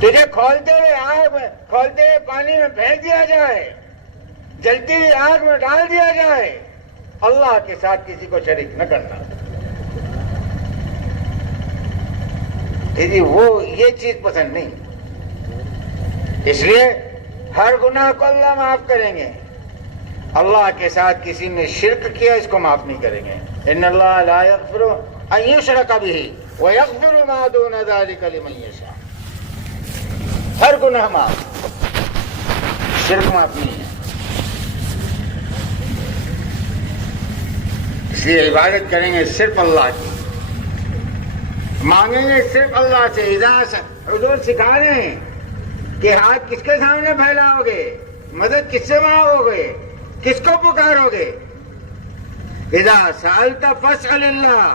تجھے کھولتے ہوئے پانی میں پھینک دیا جائے، جلتی ہوئی آگ میں ڈال دیا جائے، اللہ کے ساتھ کسی کو شریک نہ کرنا۔ وہ یہ چیز پسند نہیں، اس لیے ہر گناہ کو اللہ معاف کریں گے، اللہ کے ساتھ کسی نے شرک کیا اس کو معاف نہیں کریں گے۔ ان اللہ لا یغفر ان یشرک بہ ویغفر ما دون ذلک لمن یشاء، ہر گناہ معاف، شرک معاف نہیں ہے۔ اس لیے عبادت کریں گے صرف اللہ کی، مانگیں گے صرف اللہ سے۔ حضور سکھا رہے ہیں کہ ہاتھ کس کے سامنے پھیلاؤ گے، مدد کس سے مانگو گے، کس کو پکارو گے؟ اذا سألت فاسأل اللہ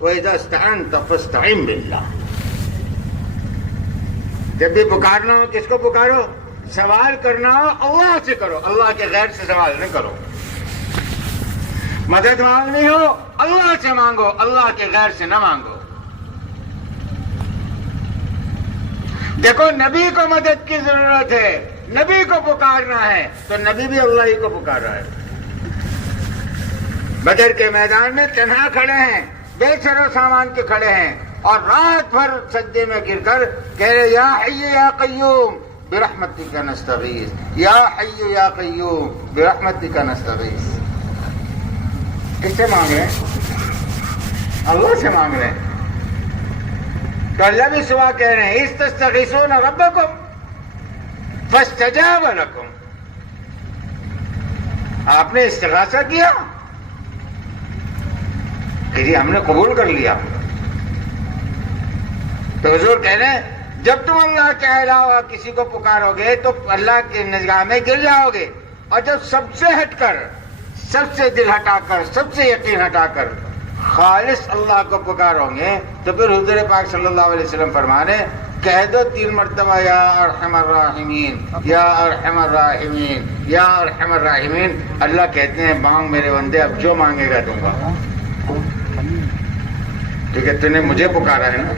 واذا استعنت فاستعن باللہ، جب بھی پکارنا ہو کس کو پکارو؟ سوال کرنا ہو اللہ سے کرو، اللہ کے غیر سے سوال نہ کرو۔ مدد مانگنی ہو اللہ سے مانگو، اللہ کے غیر سے نہ مانگو۔ دیکھو نبی کو مدد کی ضرورت ہے، نبی کو پکارنا ہے تو نبی بھی اللہ ہی کو پکار رہا ہے۔ بدر کے میدان میں تنہا کھڑے ہیں، بے سر و سامان کے کھڑے ہیں، اور رات بھر سجدے میں گر کر کہہ رہے یا حی یا قیوم برحمتک نستغیث، یا حی یا قیوم برحمتک نستغیث۔ کس سے مانگ رہے ہیں؟ اللہ سے مانگ رہے ہیں۔ تو اللہ بھی سوا کہہ رہے ہیں استستغیثون ربکم فاستجاب لکم، آپ نے استغاثہ کیا کہ جی ہم نے قبول کر لیا۔ تو حضور کہہ رہے ہیں جب تم اللہ کے علاوہ کسی کو پکارو گے تو اللہ کی نگاہ میں گر جاؤ گے، اور جب سب سے ہٹ کر، سب سے دل ہٹا کر، سب سے یقین ہٹا کر خالص اللہ کو پکارو گے تو پھر حضور پاک صلی اللہ علیہ وسلم فرمانے کہہ دو 3 مرتبہ یا ارحم الراحمین، یا ارحم الراحمین، یا ارحم الراحمین۔ اللہ کہتے ہیں مانگ میرے بندے، اب جو مانگے گا دوں گا، کیونکہ تو نے مجھے پکارا ہے نا۔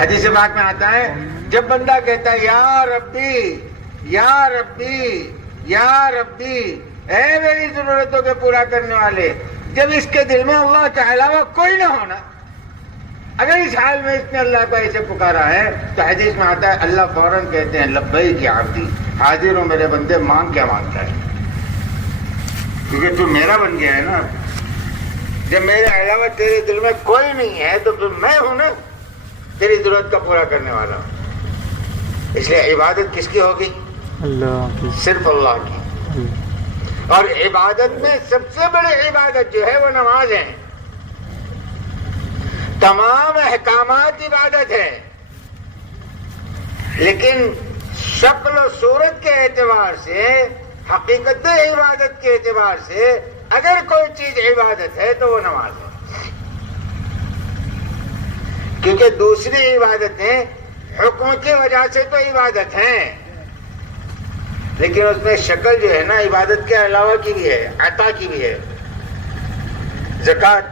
حدیث پاک میں آتا ہے جب بندہ کہتا ہے یا ربی یا ربی یا ربی، اے میری ضرورتوں کے پورا کرنے والے، جب اس کے دل میں اللہ کے علاوہ کوئی نہ ہونا، اگر اس حال میں اس نے اللہ کو ایسے پکارا ہے تو حدیث میں آتا ہے اللہ فوراً کہتے ہیں لبیک یا عبدی، حاضر ہو میرے بندے، مانگ کیا مانگتا ہے، کیونکہ تو میرا بن گیا ہے نا۔ جب میرے علاوہ تیرے دل میں کوئی نہیں ہے تو پھر میں ہوں نا تیری ضرورت کا پورا کرنے والا ہوں۔ اس لیے عبادت کس کی ہوگی؟ اللہ کی۔ صرف اللہ کی۔ اور عبادت میں سب سے بڑی عبادت جو ہے وہ نماز ہے۔ تمام احکامات عبادت ہے، لیکن شکل و صورت کے اعتبار سے، حقیقت عبادت کے اعتبار سے اگر کوئی چیز عبادت ہے تو وہ نماز ہے، کیونکہ دوسری عبادتیں حکم کی وجہ سے تو عبادت ہیں، لیکن اس میں شکل جو ہے نا عبادت کے علاوہ کی بھی ہے، عطا کی بھی ہے۔ زکوٰۃ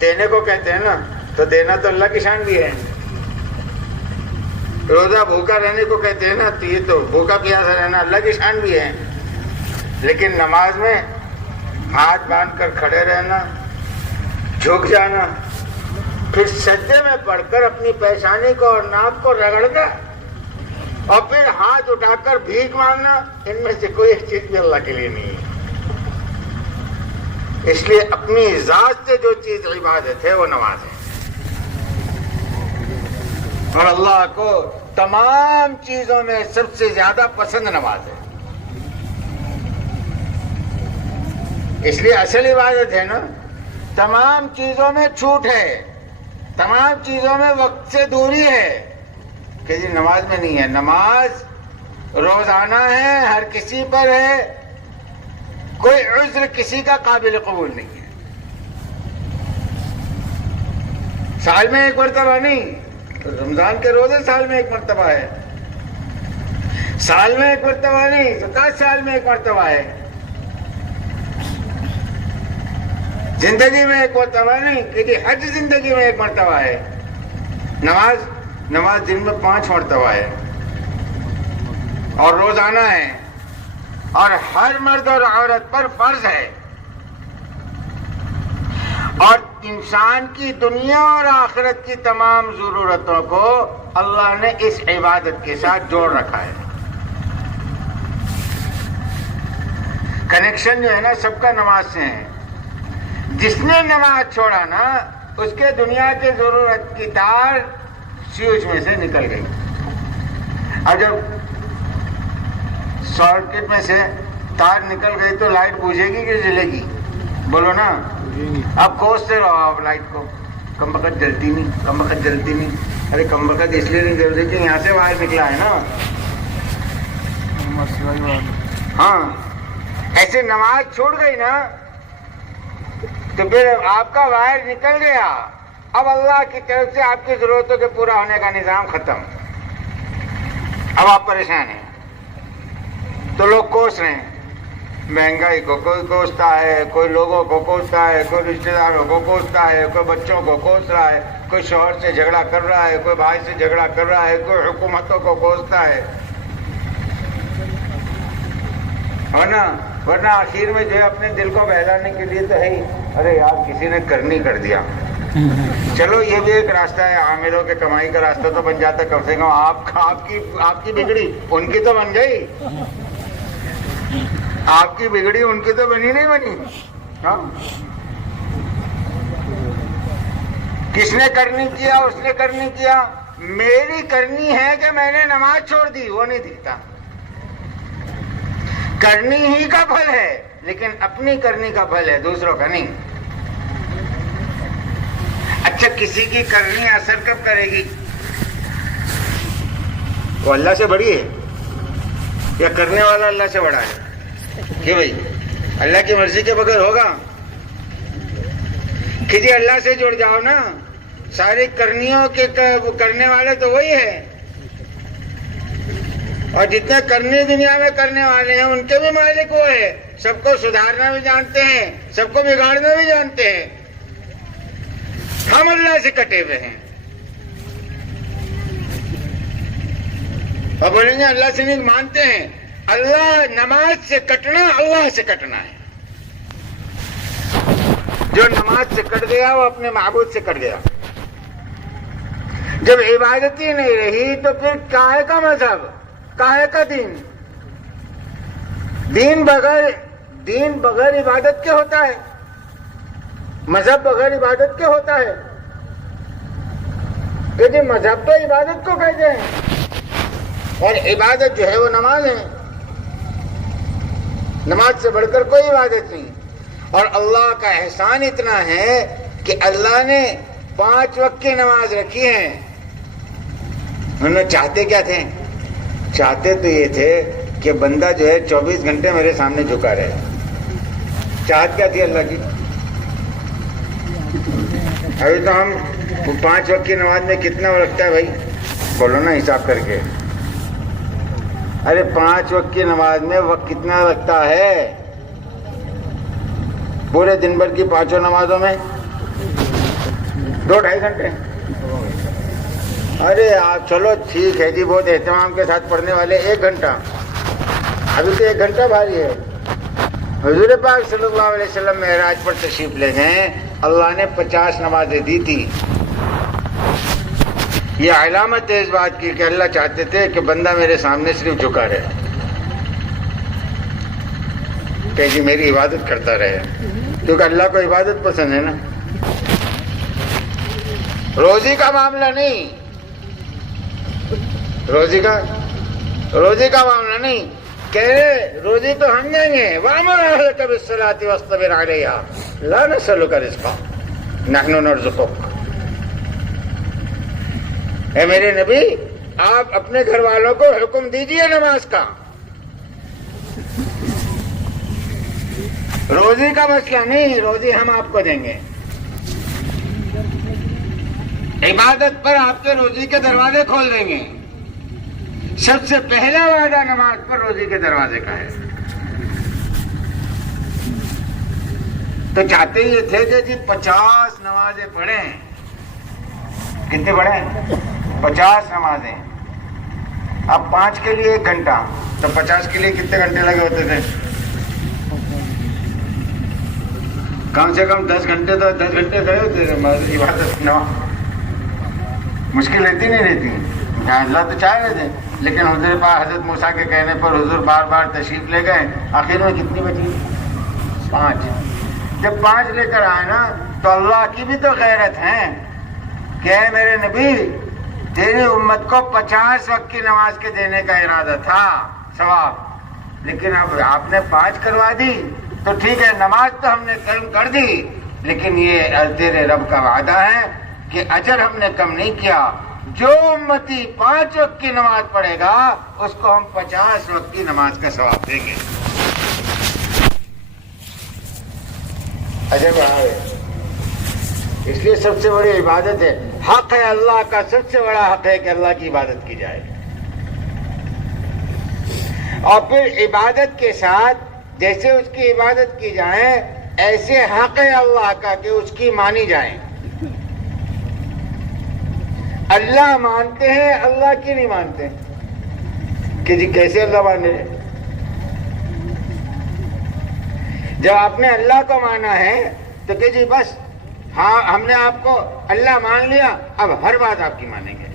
دینے کو کہتے ہیں نا، تو دینا تو اللہ کی شان بھی ہے۔ روزہ بھوکا رہنے کو کہتے ہیں نا، تو یہ تو بھوکا پیاسا رہنا اللہ کی شان بھی ہے، لیکن نماز میں ہاتھ باندھ کر کھڑے رہنا، جھک جانا، پھر سجدے میں پڑھ کر اپنی پیشانی کو اور ناک کو رگڑنا اور پھر ہاتھ اٹھا کر بھیک مانگنا، ان میں سے کوئی ایک چیز بھی اللہ کے لیے نہیں ہے۔ اس لیے اپنی ذات سے جو چیز عبادت ہے وہ نماز ہے، اور اللہ کو تمام چیزوں میں سب سے زیادہ پسند نماز ہے۔ اس لیے اصل عبادت ہے نا، تمام چیزوں میں چھوٹ ہے، تمام چیزوں میں وقت سے دوری ہے کہ جی نماز میں نہیں ہے۔ نماز روزانہ ہے، ہر کسی پر ہے، کوئی عذر کسی کا قابل قبول نہیں ہے۔ سال میں ایک مرتبہ نہیں، رمضان کے روزے سال میں ایک مرتبہ ہے، سال میں ایک مرتبہ نہیں، 50 سال میں ایک مرتبہ ہے، زندگی میں ایک مرتبہ نہیں کہ جی حج زندگی میں ایک مرتبہ ہے۔ نماز دن میں 5 مرتبہ ہے اور روزانہ ہے، اور ہر مرد اور عورت پر فرض ہے، اور انسان کی دنیا اور آخرت کی تمام ضرورتوں کو اللہ نے اس عبادت کے ساتھ جوڑ رکھا ہے۔ کنیکشن جو ہے نا سب کا نماز سے ہے۔ جس نے نماز چھوڑا نا اس کے دنیا کی ضرورت کی تار سوئچ میں سے نکل گئی، اور جب سارکٹ میں سے تار نکل گئی تو لائٹ بجھے گی کہ جلے گی؟ بولو نا۔ اب کوستے رہو آپ لائٹ کو، کم وقت جلتی نہیں، کم وقت جلتی نہیں۔ ارے کم وقت اس لیے نہیں جل رہی کہ یہاں سے وائر نکلا ہے نا۔ ہاں، ایسے نماز چھوڑ گئی نا تو پھر آپ کا وائر نکل گیا، اب اللہ کی طرف سے آپ کی ضرورتوں کے پورا ہونے کا نظام ختم، اب آپ پریشان ہیں۔ تو لوگ کوس رہے ہیں، مہنگائی کو کوئی کوستا ہے، کوئی لوگوں کو کوستا ہے، کوئی رشتہ داروں کو کوستا ہے، کوئی بچوں کو کوس رہا ہے، کوئی شوہر سے جھگڑا کر رہا ہے، کوئی بھائی سے جھگڑا کر رہا ہے، کوئی حکومتوں کو کوستا ہے، ورنہ آخر میں جو ہے اپنے دل کو بہلانے کے لیے تو ہے ہی، ارے یار کسی نے کرنی کر دیا، چلو یہ بھی ایک راستہ ہے، عاملوں کے کمائی کا راستہ تو بن جاتا، کم سے کم آپ کی بگڑی ان کی تو بن گئی، آپ کی بگڑی ان کی تو بنی نہیں بنی۔ ہاں، کس نے کرنی کیا؟ اس نے کرنی کیا، میری کرنی ہے کہ میں نے نماز چھوڑ دی، وہ نہیں دکھتا۔ کرنی ہی کا پھل ہے، لیکن اپنی کرنی کا پھل ہے، دوسروں کا نہیں۔ اچھا، کسی کی کرنی اثر کب کرے گی؟ وہ اللہ سے بڑی ہے یا کرنے والا اللہ سے بڑا ہے؟ کہ بھائی اللہ کی مرضی کے بغیر ہوگا کہ جی اللہ سے جڑ جاؤ نا، ساری کرنیوں کے کرنے والے تو وہی ہے، اور جتنے کرنی دنیا میں کرنے والے ہیں ان کے بھی مالک وہ ہے، سب کو سدھارنا بھی جانتے ہیں، سب کو بگاڑنا بھی جانتے ہیں۔ ہم اللہ سے کٹے ہوئے ہیں اور بولیں گے اللہ سے نہیں مانتے ہیں۔ اللہ، نماز سے کٹنا اللہ سے کٹنا ہے۔ جو نماز سے کٹ گیا وہ اپنے معبود سے کٹ گیا. جب عبادت ہی نہیں رہی تو پھر کاہے کا مذہب, کاہے کا دین؟ دین بغیر عبادت کے ہوتا ہے, مذہب بغیر عبادت کے ہوتا ہے. کہ جی مذہب تو عبادت کو کہتے ہیں, اور عبادت جو ہے وہ نماز ہے. نماز سے بڑھ کر کوئی عبادت نہیں. اور اللہ کا احسان اتنا ہے کہ اللہ نے 5 وقت کی نماز رکھی ہے. انہوں چاہتے کیا تھے؟ چاہتے تو یہ تھے کہ بندہ جو ہے 24 گھنٹے میرے سامنے جھکا رہے. چاہت کیا تھی اللہ کی؟ ابھی تو ہم 5 وقت کی نماز میں کتنا لگتا ہے بھائی؟ بولو نا حساب کر کے. ارے 5 وقت کی نماز میں وقت کتنا لگتا ہے؟ پورے دن بھر کی 5 نمازوں میں 2-2.5 گھنٹے. ارے آپ چلو ٹھیک ہے جی, بہت اہتمام کے ساتھ پڑھنے والے 1 گھنٹہ. ابھی تو 1 گھنٹہ بھاری ہے. حضور پاک صلی اللہ علیہ وسلم معراج پر تشریف لے گئے, اللہ نے 50 نمازیں دی تھی. یہ علامت ہے اس بات کی کہ اللہ چاہتے تھے کہ بندہ میرے سامنے صرف جھکا رہے, کہ جی میری عبادت کرتا رہے, کیونکہ اللہ کو عبادت پسند ہے نا. روزی کا معاملہ نہیں, روزی کا معاملہ نہیں. کہہ رہے روزی تو ہم دیں گے. وَأْمُرْ أَهْلَكَ بِالصَّلَاةِ وَاصْطَبِرْ عَلَيْهَا لَا نَسْأَلُكَ رِزْقًا نَحْنُ نَرْزُقُكَ. اے میرے نبی, آپ اپنے گھر والوں کو حکم دیجئے نماز کا. روزی کا مسئلہ نہیں, روزی ہم آپ کو دیں گے. عبادت پر آپ کے روزی کے دروازے کھول دیں گے. سب سے پہلا وعدہ نماز پر روزی کے دروازے کا ہے. تو چاہتے یہ تھے کہ جی 50 نمازیں پڑھیں. کتنے پڑھیں؟ 50 نمازیں. اب 5 کے لیے 1 گھنٹہ, تو 50 کے لیے کتنے گھنٹے لگے ہوتے تھے؟ کم سے کم 10 گھنٹے تو 10 گھنٹے گئے ہوتے تھے عبادت. مشکل رہتی نہیں رہتی. اللہ تو چاہ رہے تھے, لیکن حضور پاک حضرت موسیٰ کے کہنے پر حضور بار بار تشریف لے گئے. آخر میں کتنی بچی؟ 5. جب 5 لے کر آئے نا تو اللہ کی بھی تو غیرت ہے کہ اے میرے نبی, تیری امت کو 50 وقت کی نماز کے دینے کا ارادہ تھا ثواب, لیکن اب آپ نے 5 کروا دی. تو ٹھیک ہے, نماز تو ہم نے کم کر دی, لیکن یہ تیرے رب کا وعدہ ہے کہ اجر ہم نے کم نہیں کیا. جو امتی 5 وقت کی نماز پڑھے گا اس کو ہم 50 وقت کی نماز کا ثواب دیں گے. اجر بڑھا ہے. اس لیے سب سے بڑی عبادت ہے, حق ہے اللہ کا, سب سے بڑا حق ہے کہ اللہ کی عبادت کی جائے. اور پھر عبادت کے ساتھ جیسے اس کی عبادت کی جائے, ایسے حق ہے اللہ کا کہ اس کی مانی جائے. اللہ مانتے ہیں, اللہ کی نہیں مانتے. کہ جی کیسے اللہ مانے؟ جب آپ نے اللہ کو مانا ہے تو کہ جی بس ہاں ہم نے آپ کو اللہ مان لیا, اب ہر بات آپ کی مانیں گے.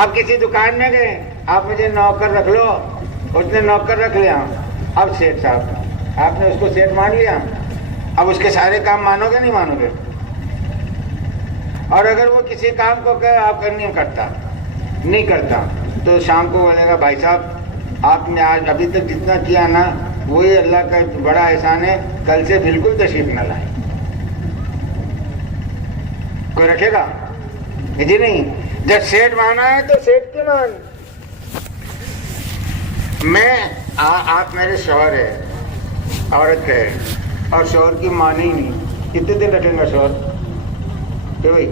آپ کسی دکان میں گئے, آپ مجھے نوکر رکھ لو, اس نے نوکر رکھ لیا. اب سیٹ صاحب, آپ نے اس کو سیٹ مان لیا, اب اس کے سارے کام مانو گے نہیں مانو گے؟ اور اگر وہ کسی کام کو کہے آپ نہیں کرتا تو شام کو بولے گا بھائی صاحب آپ نے آج ابھی تک جتنا کیا نا وہی اللہ کا بڑا احسان ہے, کل سے بالکل تشریف نہ لائیں. کوئی رکھے گا؟ جی نہیں. جب سیٹ مانا ہے تو سیٹ کی مان. آپ میرے شوہر ہے, عورت ہے, اور شوہر کی مانی ہی نہیں, کتنے دن رکھیں گا شوہر؟ کہ بھائی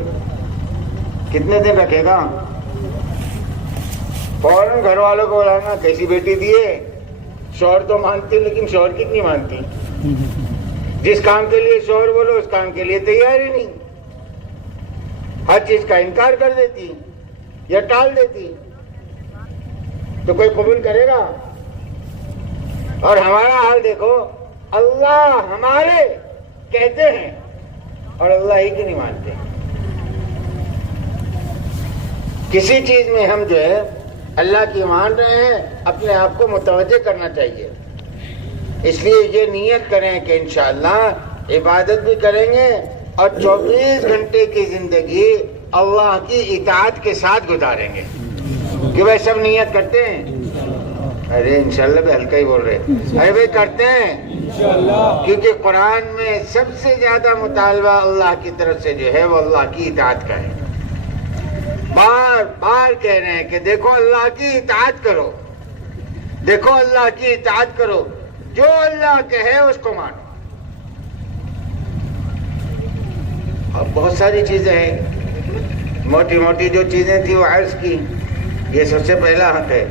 کتنے دن رکھے گا؟ فوراً گھر والوں کو بلانا, کیسی بیٹی دیے؟ شوہر تو مانتی لیکن شوہر کتنی مانتی. جس کام کے لیے شوہر بولو اس کام کے لیے تیار ہی نہیں, ہر چیز کا انکار کر دیتی یا ٹال دیتی. تو کوئی قبول کرے گا؟ اور ہمارا حال دیکھو, اللہ ہمارے کہتے ہیں اور اللہ ہی کی نہیں مانتے. کسی چیز میں ہم جو ہے اللہ کی مان رہے ہیں، اپنے آپ کو متوجہ کرنا چاہیے. اس لیے یہ نیت کریں کہ انشاءاللہ عبادت بھی کریں گے اور 24 گھنٹے کی زندگی اللہ کی اطاعت کے ساتھ گزاریں گے. کہ بھائی سب نیت کرتے ہیں؟ ارے انشاءاللہ بھی ہلکا ہی بول رہے. ارے بھائی کرتے ہیں انشاءاللہ، کیونکہ قرآن میں سب سے زیادہ مطالبہ اللہ کی طرف سے جو ہے وہ اللہ کی اطاعت کا ہے. بار بار کہہ رہے ہیں کہ دیکھو اللہ کی اطاعت کرو، دیکھو اللہ کی اطاعت کرو، جو اللہ کہے اس کو مانو. اور بہت ساری چیزیں ہیں، موٹی موٹی جو چیزیں تھیں وہ عرض کی. یہ سب سے پہلا حق ہے.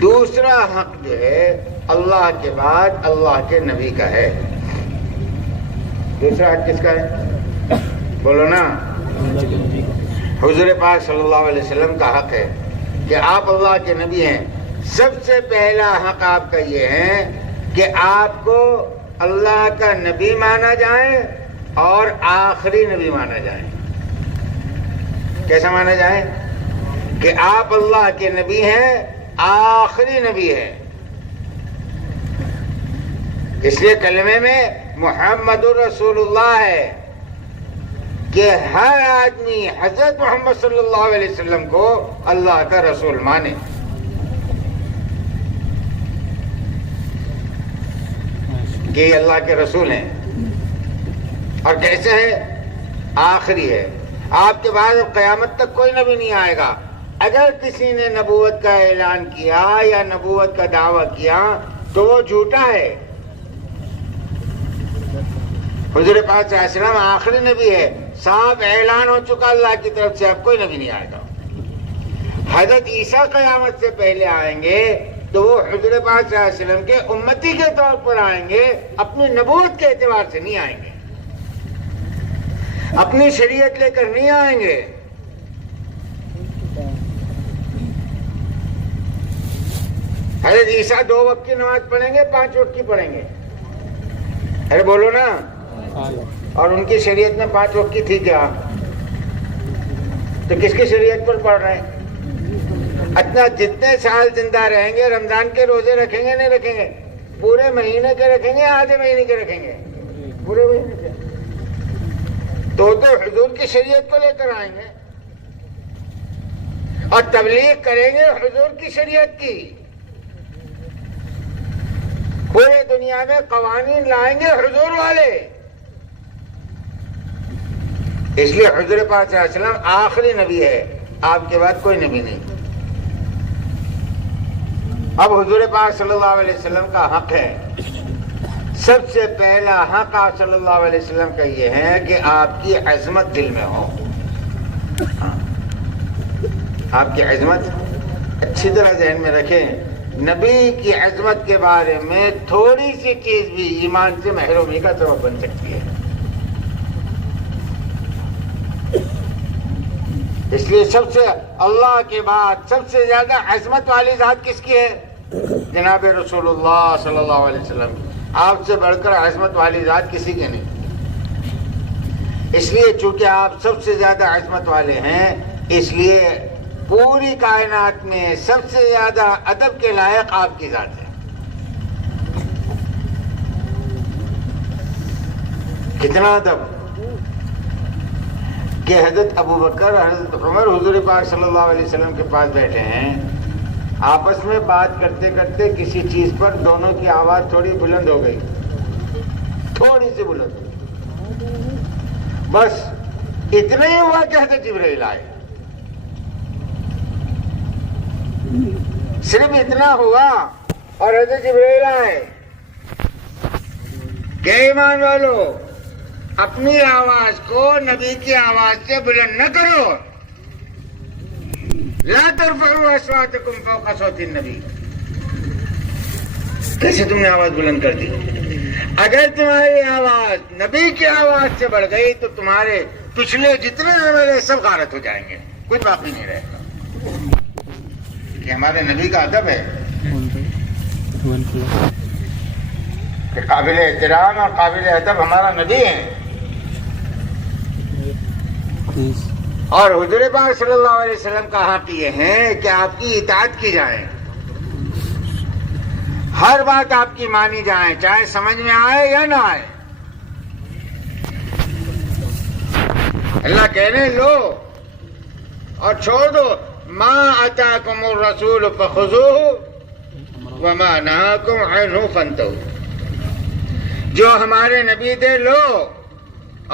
دوسرا حق جو ہے اللہ کے بعد اللہ کے نبی کا ہے. دوسرا حق کس کا ہے؟ بولو نا. حضور پاک صلی اللہ علیہ وسلم کا حق ہے کہ آپ اللہ کے نبی ہیں. سب سے پہلا حق آپ کا یہ ہے کہ آپ کو اللہ کا نبی مانا جائے اور آخری نبی مانا جائے. کیسا مانا جائے؟ کہ آپ اللہ کے نبی ہیں، آخری نبی ہے. اس لیے کلمے میں محمد رسول اللہ ہے کہ ہر آدمی حضرت محمد صلی اللہ علیہ وسلم کو اللہ کا رسول مانے. کہ یہ اللہ کے رسول ہیں. اور کیسے ہے؟ آخری ہے. آپ کے بعد اب قیامت تک کوئی نبی نہیں آئے گا. اگر کسی نے نبوت کا اعلان کیا یا نبوت کا دعویٰ کیا تو وہ جھوٹا ہے. حضور پاک صلی اللہ علیہ وسلم آخری نبی ہے. صاف اعلان ہو چکا اللہ کی طرف سے اب کوئی نبی نہیں آئے گا. حضرت عیسیٰ قیامت سے پہلے آئیں گے تو وہ حضور پاک صلی اللہ علیہ وسلم کے امتی کے طور پر آئیں گے، اپنی نبوت کے اعتبار سے نہیں آئیں گے، اپنی شریعت لے کر نہیں آئیں گے. حضرت عیسیٰ 2 وقت کی نماز پڑھیں گے، 5 وقت کی پڑھیں گے. ارے بولو نا. اور ان کی شریعت میں 5 وقت کی تھی کیا؟ تو کس کی شریعت پر پڑھ رہے ہیں؟ اتنا جتنے سال زندہ رہیں گے رمضان کے روزے رکھیں گے نہیں رکھیں گے؟ پورے مہینے کے رکھیں گے، آدھے مہینے کے رکھیں گے؟ پورے مہینے کے. تو حضور کی شریعت کو لے کر آئیں گے اور تبلیغ کریں گے حضور کی شریعت کی. پورے دنیا میں قوانین لائیں گے حضور والے. اس لیے حضور پاک صلی اللہ علیہ وسلم آخری نبی ہے، آپ کے بعد کوئی نبی نہیں. اب حضور پاک صلی اللہ علیہ وسلم کا حق ہے. سب سے پہلا حق آپ صلی اللہ علیہ وسلم کا یہ ہے کہ آپ کی عظمت دل میں ہو. آپ کی عظمت اچھی طرح ذہن میں رکھیں. نبی کی عظمت کے بارے میں تھوڑی سی چیز بھی ایمان سے محرومی کا سبب بن سکتی ہے. اس لیے سب سے اللہ کے بعد سب سے زیادہ عظمت والی ذات کس کی ہے؟ جناب رسول اللہ صلی اللہ علیہ وسلم. آپ سے بڑھ کر عظمت والی ذات کسی کی نہیں. اس لیے چونکہ آپ سب سے زیادہ عظمت والے ہیں، اس لیے پوری کائنات میں سب سے زیادہ ادب کے لائق آپ کی ذات ہے. کتنا ادب کہ حضرت ابو بکر حضرت عمر حضور پاک صلی اللہ علیہ وسلم کے پاس بیٹھے ہیں، آپس میں بات کرتے کرتے کسی چیز پر دونوں کی آواز تھوڑی بلند ہو گئی، تھوڑی سی بلند. بس اتنا ہی ہوا کہ حضرت جبرائیل آئے. صرف اتنا ہوا اور حضرت جبرائیل آئے. کہ ایمان والو اپنی آواز کو نبی کی آواز سے بلند نہ کرو. لا ترفعوا اصواتکم فوق صوت النبی. کیسے تم نے آواز بلند کر دی؟ اگر تمہاری آواز نبی کی آواز سے بڑھ گئی تو تمہارے پچھلے جتنے عمل سب غارت ہو جائیں گے، کچھ باقی نہیں رہے گا. یہ ہمارے نبی کا ادب ہے. کہ قابل احترام اور قابل ادب ہمارا نبی ہے، اور حضور پاک صلی اللہ علیہ وسلم کا حق یہ ہے کہ آپ کی اطاعت کی جائے، ہر بات آپ کی مانی جائے، چاہے سمجھ میں آئے یا نہ آئے۔ اللہ کہہ رہے ہیں لو اور چھوڑ دو، ما اتاکم الرسول فخذوہ وما نہاکم عنہ فانتہوا، جو ہمارے نبی دے لو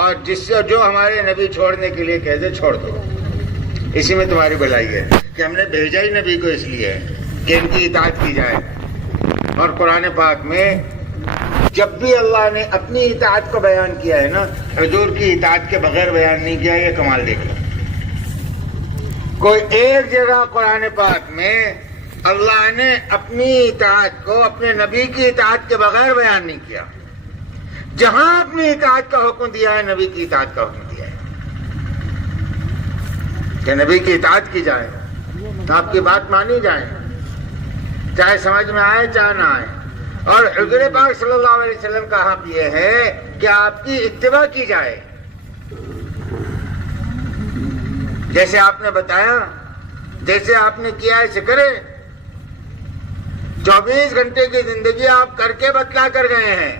اور جو ہمارے نبی چھوڑنے کے لیے کہہ دے چھوڑ دو۔ اسی میں تمہاری بھلائی ہے کہ ہم نے بھیجا ہی نبی کو اس لیے کہ ان کی اطاعت کی جائے۔ اور قرآن پاک میں جب بھی اللہ نے اپنی اطاعت کو بیان کیا ہے نا، حضور کی اطاعت کے بغیر بیان نہیں کیا، یہ کمال دیکھ لو۔ کوئی ایک جگہ قرآن پاک میں اللہ نے اپنی اطاعت کو اپنے نبی کی اطاعت کے بغیر بیان نہیں کیا۔ جہاں اپنی اطاعت کا حکم دیا ہے، نبی کی اطاعت کا حکم دیا ہے کہ نبی کی اطاعت کی جائے، آپ کی بات مانی جائے، چاہے سمجھ میں آئے چاہے نہ آئے۔ اور حضور پاک صلی اللہ علیہ وسلم کا حق یہ ہے کہ آپ کی اتباع کی جائے، جیسے آپ نے بتایا، جیسے آپ نے کیا ایسے کرے۔ 24 گھنٹے کی زندگی آپ کر کے بتلا کر گئے ہیں،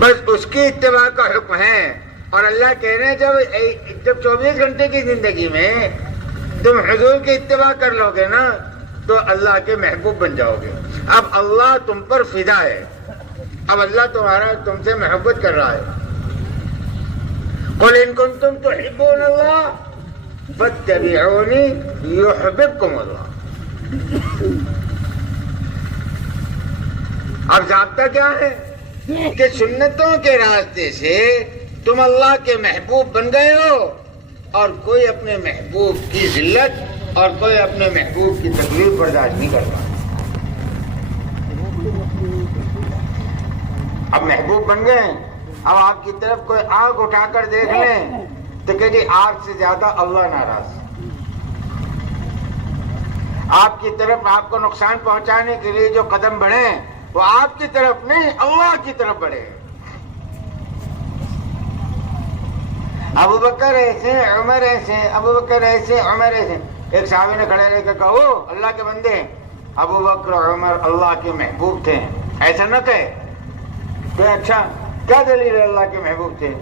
بس اس کی اتباع کا حکم ہے۔ اور اللہ کہہ رہے ہیں جب 24 گھنٹے کی زندگی میں تم حضور کی اتباع کر لو گے نا تو اللہ کے محبوب بن جاؤ گے۔ اب اللہ تم پر فدا ہے، اب اللہ تم سے محبت کر رہا ہے۔ قل ان کنتم تحبون اللہ فاتبعونی یحببکم اللہ۔ اب ضابطہ کیا ہے کہ سنتوں کے راستے سے تم اللہ کے محبوب بن گئے ہو، اور کوئی اپنے محبوب کی ذلت اور کوئی اپنے محبوب کی تکلیف برداشت نہیں کرتا۔ اب محبوب بن گئے، اب آپ کی طرف کوئی آنکھ اٹھا کر دیکھ لیں تو کہ جی آپ سے زیادہ اللہ ناراض، آپ کی طرف آپ کو نقصان پہنچانے کے لیے جو قدم بڑھے وہ آپ کی طرف نہیں، اللہ کی طرف بڑھے۔ ابو بکر ایسے، عمر ایسے، ابو بکر ایسے، عمر ایسے۔ ایک صحابی نے کھڑے رہ کے کہا اللہ کے بندے، ابو بکر عمر اللہ کے محبوب تھے، ایسا نہ کہے۔ تو اچھا کیا دلیل ہے اللہ کے محبوب تھے؟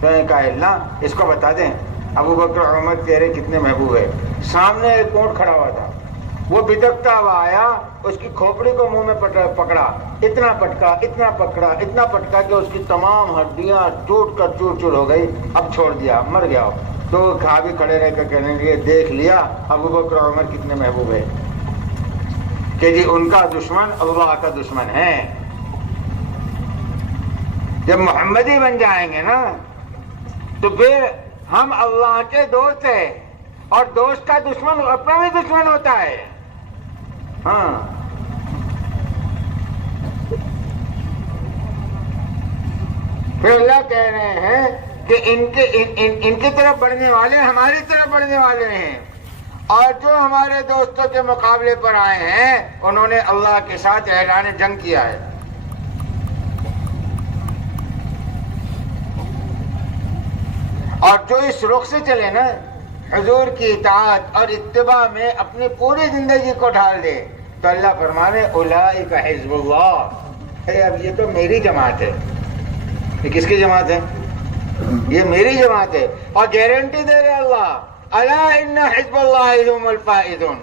تو نے کہا اللہ اس کو بتا دیں ابو بکر عمر تیرے کتنے محبوب ہے۔ سامنے ایک اونٹ کھڑا ہوا تھا، وہ بھٹکتا ہوا آیا، اس کی کھوپڑی کو منہ میں پکڑا، اتنا پٹکا اتنا پکڑا اتنا پٹکا کہ اس کی تمام ہڈیاں ٹوٹ کر چور چور ہو گئی، اب چھوڑ دیا، مر گیا۔ تو صحابی کھڑے رہ کر کہنے لگے دیکھ لیا ابو بکر عمر کتنے محبوب ہے، کہ جی ان کا دشمن اللہ کا دشمن ہے۔ جب محمدی بن جائیں گے نا تو پھر ہم اللہ کے دوست ہیں، اور دوست کا دشمن اپنا بھی دشمن ہوتا ہے۔ ہاں پھر اللہ کہہ رہے ہیں کہ ان کی طرف بڑھنے والے ہماری طرف بڑھنے والے ہیں، اور جو ہمارے دوستوں کے مقابلے پر آئے ہیں انہوں نے اللہ کے ساتھ اعلان جنگ کیا ہے۔ اور جو اس رخ سے چلے نا، حضور کی اطاعت اور اتباع میں اپنی پوری زندگی کو ڈھال دے، تو اللہ فرمانے اولئک حزب اللہ، اب یہ تو میری جماعت ہے۔ یہ کس کی جماعت ہے؟ یہ میری جماعت ہے، اور گارنٹی دے رہے اللہ الا ان حزب اللہ هم الفائزون،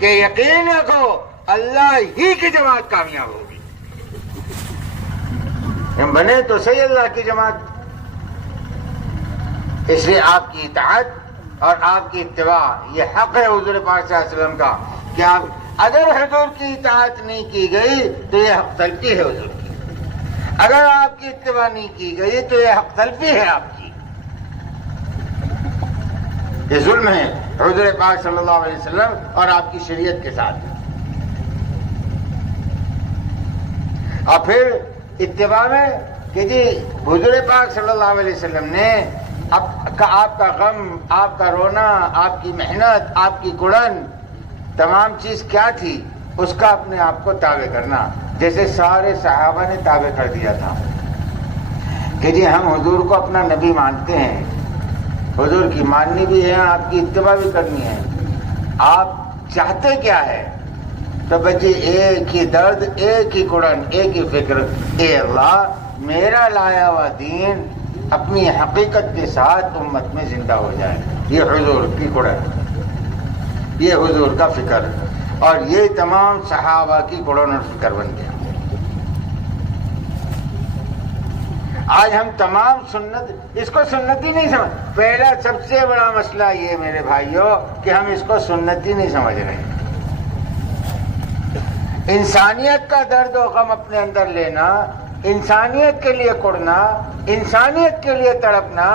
کہ یقین رکھو اللہ ہی کی جماعت کامیاب ہوگی۔ ہم بنے تو صحیح اللہ کی جماعت۔ اس لیے آپ کی اطاعت اور آپ کی اتباع یہ حق ہے حضور پاک صلی اللہ علیہ وسلم کا، کہ آپ اگر حضور کی اطاعت نہیں کی گئی تو یہ حق تلفی ہے حضور کی، اگر آپ کی اتباع نہیں کی گئی تو یہ حق تلفی ہے آپ کی، یہ ظلم ہے حضور پاک صلی اللہ علیہ وسلم اور آپ کی شریعت کے ساتھ۔ اور پھر اتباع میں کہ جی حضور پاک صلی اللہ علیہ وسلم نے آپ کا غم، آپ کا رونا، آپ کی محنت، آپ کی کڑن، تمام چیز کیا تھی؟ اس کا اپنے آپ کو تابع کرنا، جیسے سارے صحابہ نے تابع کر دیا تھا کہ جی ہم حضور کو اپنا نبی مانتے ہیں، حضور کی ماننی بھی ہے، آپ کی اتباع بھی کرنی ہے، آپ چاہتے کیا ہے؟ تو بچے ایک ہی درد، ایک ہی قرآن، ایک ہی فکر، اے اللہ میرا لایا ہوا دین اپنی حقیقت کے ساتھ امت میں زندہ ہو جائے۔ یہ حضور کی قرآن، یہ حضور کا فکر، اور یہ تمام صحابہ کی قرآن اور فکر بن گیا۔ آج ہم تمام سنت، اس کو سنتی نہیں سمجھ، پہلا سب سے بڑا مسئلہ یہ میرے بھائیوں کہ ہم اس کو سنتی نہیں سمجھ رہے ہیں۔ انسانیت کا درد و غم اپنے اندر لینا، انسانیت کے لیے کڑنا، انسانیت کے لیے تڑپنا،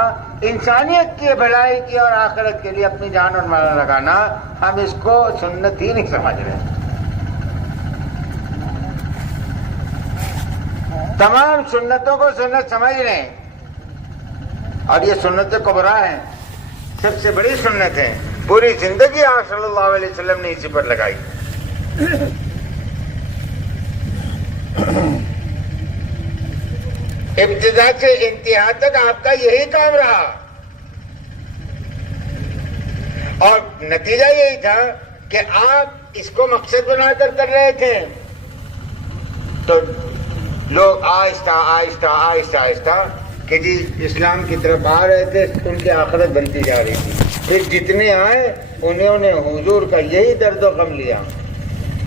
انسانیت کی بھلائی کی اور آخرت کے لیے اپنی جان اور مال لگانا، ہم اس کو سنت ہی نہیں سمجھ رہے۔ تمام سنتوں کو سنت سمجھ رہے ہیں، اور یہ سنت کبریٰ ہیں، سب سے بڑی سنت ہے، پوری زندگی آپ صلی اللہ علیہ وسلم نے اسی پر لگائی۔ ابتدا سے انتہا تک آپ کا یہی کام رہا، اور نتیجہ یہی تھا کہ آپ اس کو مقصد بنا کر رہے تھے، تو لوگ آہستہ آہستہ آہستہ آہستہ کہ جی اسلام کی طرف آ رہے تھے، ان کی آخرت بنتی جا رہی تھی۔ پھر جتنے آئے انہوں نے حضور کا یہی درد و غم لیا،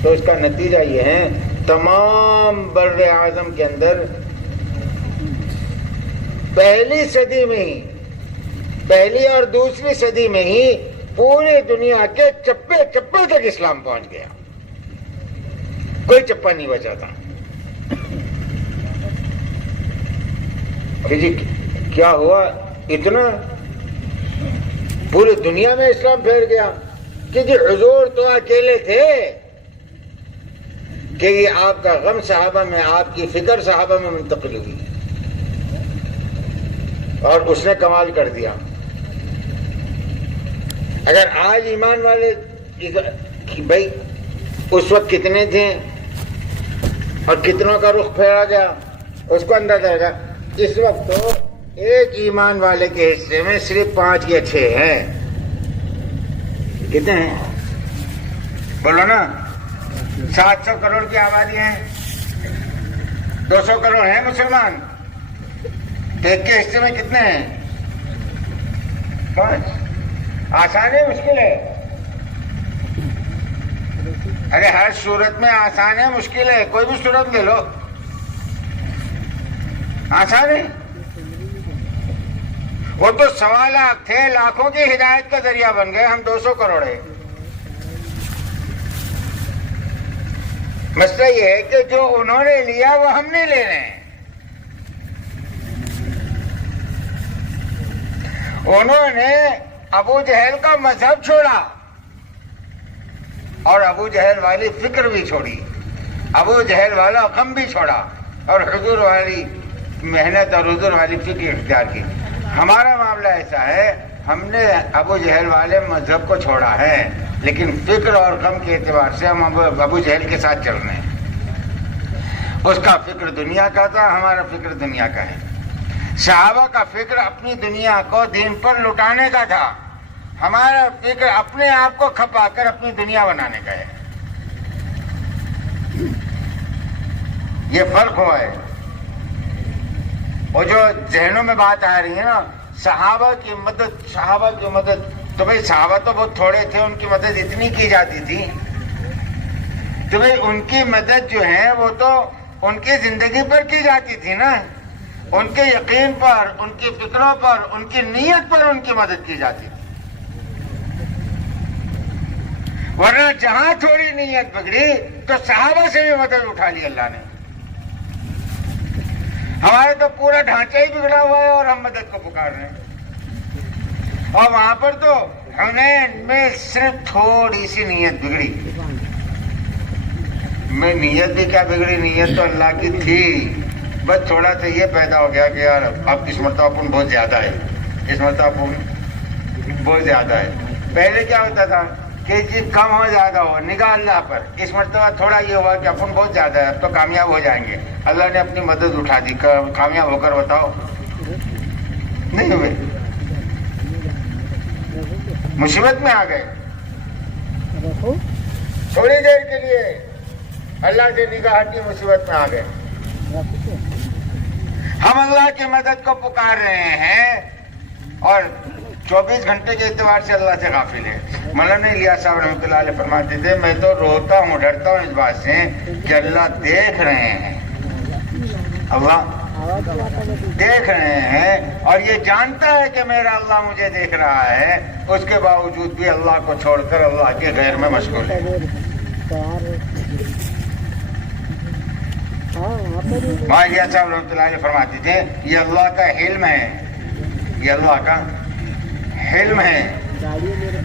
تو اس کا نتیجہ یہ ہے تمام بر اعظم کے اندر پہلی صدی میں ہی، پہلی اور دوسری صدی میں ہی پوری دنیا کے چپے چپے تک اسلام پہنچ گیا، کوئی چپا نہیں بچا تھا کہ جی کیا ہوا، اتنا پوری دنیا میں اسلام پھیل گیا کہ جی حضور تو اکیلے تھے کہ یہ آپ کا غم صحابہ میں، آپ کی فکر صحابہ میں منتقل ہوئی، اور اس نے کمال کر دیا۔ اگر آج ایمان والے بھائی اس وقت کتنے تھے اور کتنوں کا رخ پھیرا گیا، اس کو اندازہ آئے گا۔ اس وقت تو ایک ایمان والے کے حصے میں صرف 5 یا 6 ہیں، کتنے ہیں بولو نا؟ 700 کروڑ کی آبادی ہے، 200 کروڑ ہیں مسلمان، تو ایک کے حصے میں کتنے ہیں؟ 5۔ آسان ہے مشکل ہے؟ ارے ہر صورت میں آسان ہے مشکل ہے، کوئی بھی صورت لے لو، آسان ہے؟ وہ تو 1.25 لاکھ تھے، لاکھوں کی ہدایت کا ذریعہ بن گئے، ہم 200 کروڑ ہیں۔ مسئلہ یہ ہے کہ جو انہوں نے لیا وہ ہم نہیں لے رہے ہیں۔ انہوں نے ابو جہل کا مذہب چھوڑا اور ابو جہل والی فکر بھی چھوڑی، ابو جہل والا غم بھی چھوڑا، اور حضور والی محنت اور حضور والی فکر اختیار کی۔ ہمارا معاملہ ایسا ہے، ہم نے ابو جہل والے مذہب کو چھوڑا ہے، لیکن فکر اور غم کے اعتبار سے ہم ابو جہل کے ساتھ چل رہے ہیں۔ اس کا فکر دنیا کا تھا، ہمارا فکر دنیا کا ہے۔ صحابہ کا فکر اپنی دنیا کو دین پر لٹانے کا تھا، ہمارا فکر اپنے آپ کو کھپا کر اپنی دنیا بنانے کا ہے۔ یہ فرق ہوا ہے۔ اور جو ذہنوں میں بات آ رہی ہے نا، صحابہ کی مدد، صحابہ کی مدد، تو بھئی صحابہ تو بہت تھوڑے تھے، ان کی مدد اتنی کی جاتی تھی، تو بھئی ان کی مدد جو ہے وہ تو ان کی زندگی پر کی جاتی تھی نا، ان کے یقین پر، ان کی فکروں پر، ان کی نیت پر ان کی مدد کی جاتی تھی۔ ورنہ جہاں تھوڑی نیت بگڑی تو صحابہ سے بھی مدد اٹھا لی اللہ نے۔ ہمارے تو پورا ڈھانچہ ہی بگڑا ہوا ہے اور ہم مدد کو پکار رہے ہیں، اور وہاں پر تو حنین میں صرف تھوڑی سی نیت بگڑی۔ میں نیت بھی کیا بگڑی، نیت تو اللہ کی تھی، بس تھوڑا سا یہ پیدا ہو گیا کہ یار اب اس مرتبہ اپن بہت زیادہ ہے، اس مرتبہ اپن بہت زیادہ ہے۔ پہلے کیا ہوتا تھا کہ جی کم ہو زیادہ ہو نگاہ اللہ پر. اس مرتبہ تھوڑا یہ ہوا کہ اپن بہت زیادہ ہے, اب تو کامیاب ہو جائیں گے. اللہ نے اپنی مدد اٹھا دی, کامیاب ہو کر بتاؤ نہیں ہوئے, مصیبت میں آ گئے. تھوڑی دیر کے لیے اللہ سے نگاہ ہٹی, مصیبت میں آ گئے. ہم اللہ کی مدد کو پکار رہے ہیں اور 24 گھنٹے کے اعتبار سے اللہ سے غافل ہے. مولانا الیاس صاحب رحمۃ اللہ علیہ فرماتے تھے, میں تو روتا ہوں, ڈرتا ہوں اس بات سے کہ اللہ دیکھ رہے ہیں, اللہ دیکھ رہے ہیں اور یہ جانتا ہے کہ میرا اللہ مجھے دیکھ رہا ہے, اس کے باوجود بھی اللہ کو چھوڑ کر اللہ کے غیر میں مشغول ہے. الیاس صاحب رحمۃ اللہ علیہ فرماتے تھے یہ اللہ کا حلم ہے, یہ اللہ کا حلم ہے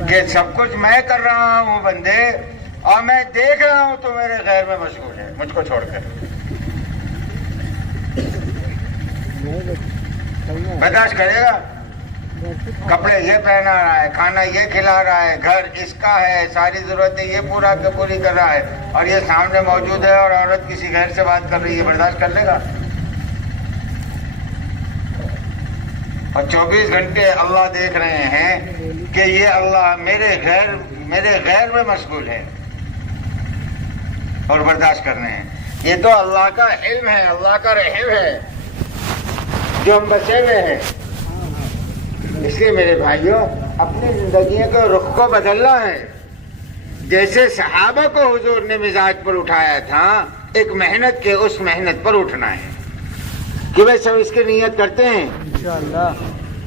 کہ سب کچھ میں کر رہا ہوں بندے, اور میں دیکھ رہا ہوں تو میرے غیر میں مشغول ہے مجھ کو چھوڑ کر. برداشت کرے گا, کپڑے یہ پہنا رہا ہے, کھانا یہ کھلا رہا ہے, گھر اس کا ہے, ساری ضرورتیں یہ پوری کر رہا ہے, اور یہ سامنے موجود ہے اور عورت کسی غیر سے بات کر رہی ہے, برداشت کر لے گا؟ اور 24 گھنٹے اللہ دیکھ رہے ہیں کہ یہ اللہ میرے غیر میں مشغول ہے اور برداشت کر رہے ہیں. یہ تو اللہ کا علم ہے, اللہ کا رحم ہے جو ہم بچے ہوئے ہیں. اس لیے میرے بھائیوں اپنی زندگیوں کے رخ کو بدلنا ہے. جیسے صحابہ کو حضور نے مزاج پر اٹھایا تھا, ایک محنت کے اس محنت پر اٹھنا ہے کہ بھائی سب اس کی نیت کرتے ہیں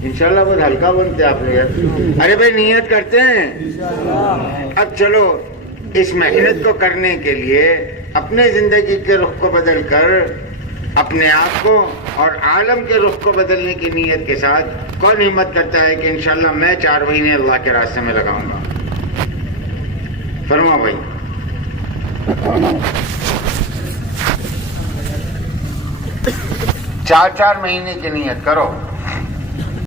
انشاءاللہ. بہت ہلکا بنتے آپ لوگ, ارے بھائی نیت کرتے ہیں. اب چلو اس محنت کو کرنے کے لیے اپنے زندگی کے رخ کو بدل کر اپنے آپ کو اور عالم کے رخ کو بدلنے کی نیت کے ساتھ کون ہمت کرتا ہے کہ انشاءاللہ میں 4 مہینے اللہ کے راستے میں لگاؤں گا؟ فرما بھائی. 4 مہینے کی نیت کرو.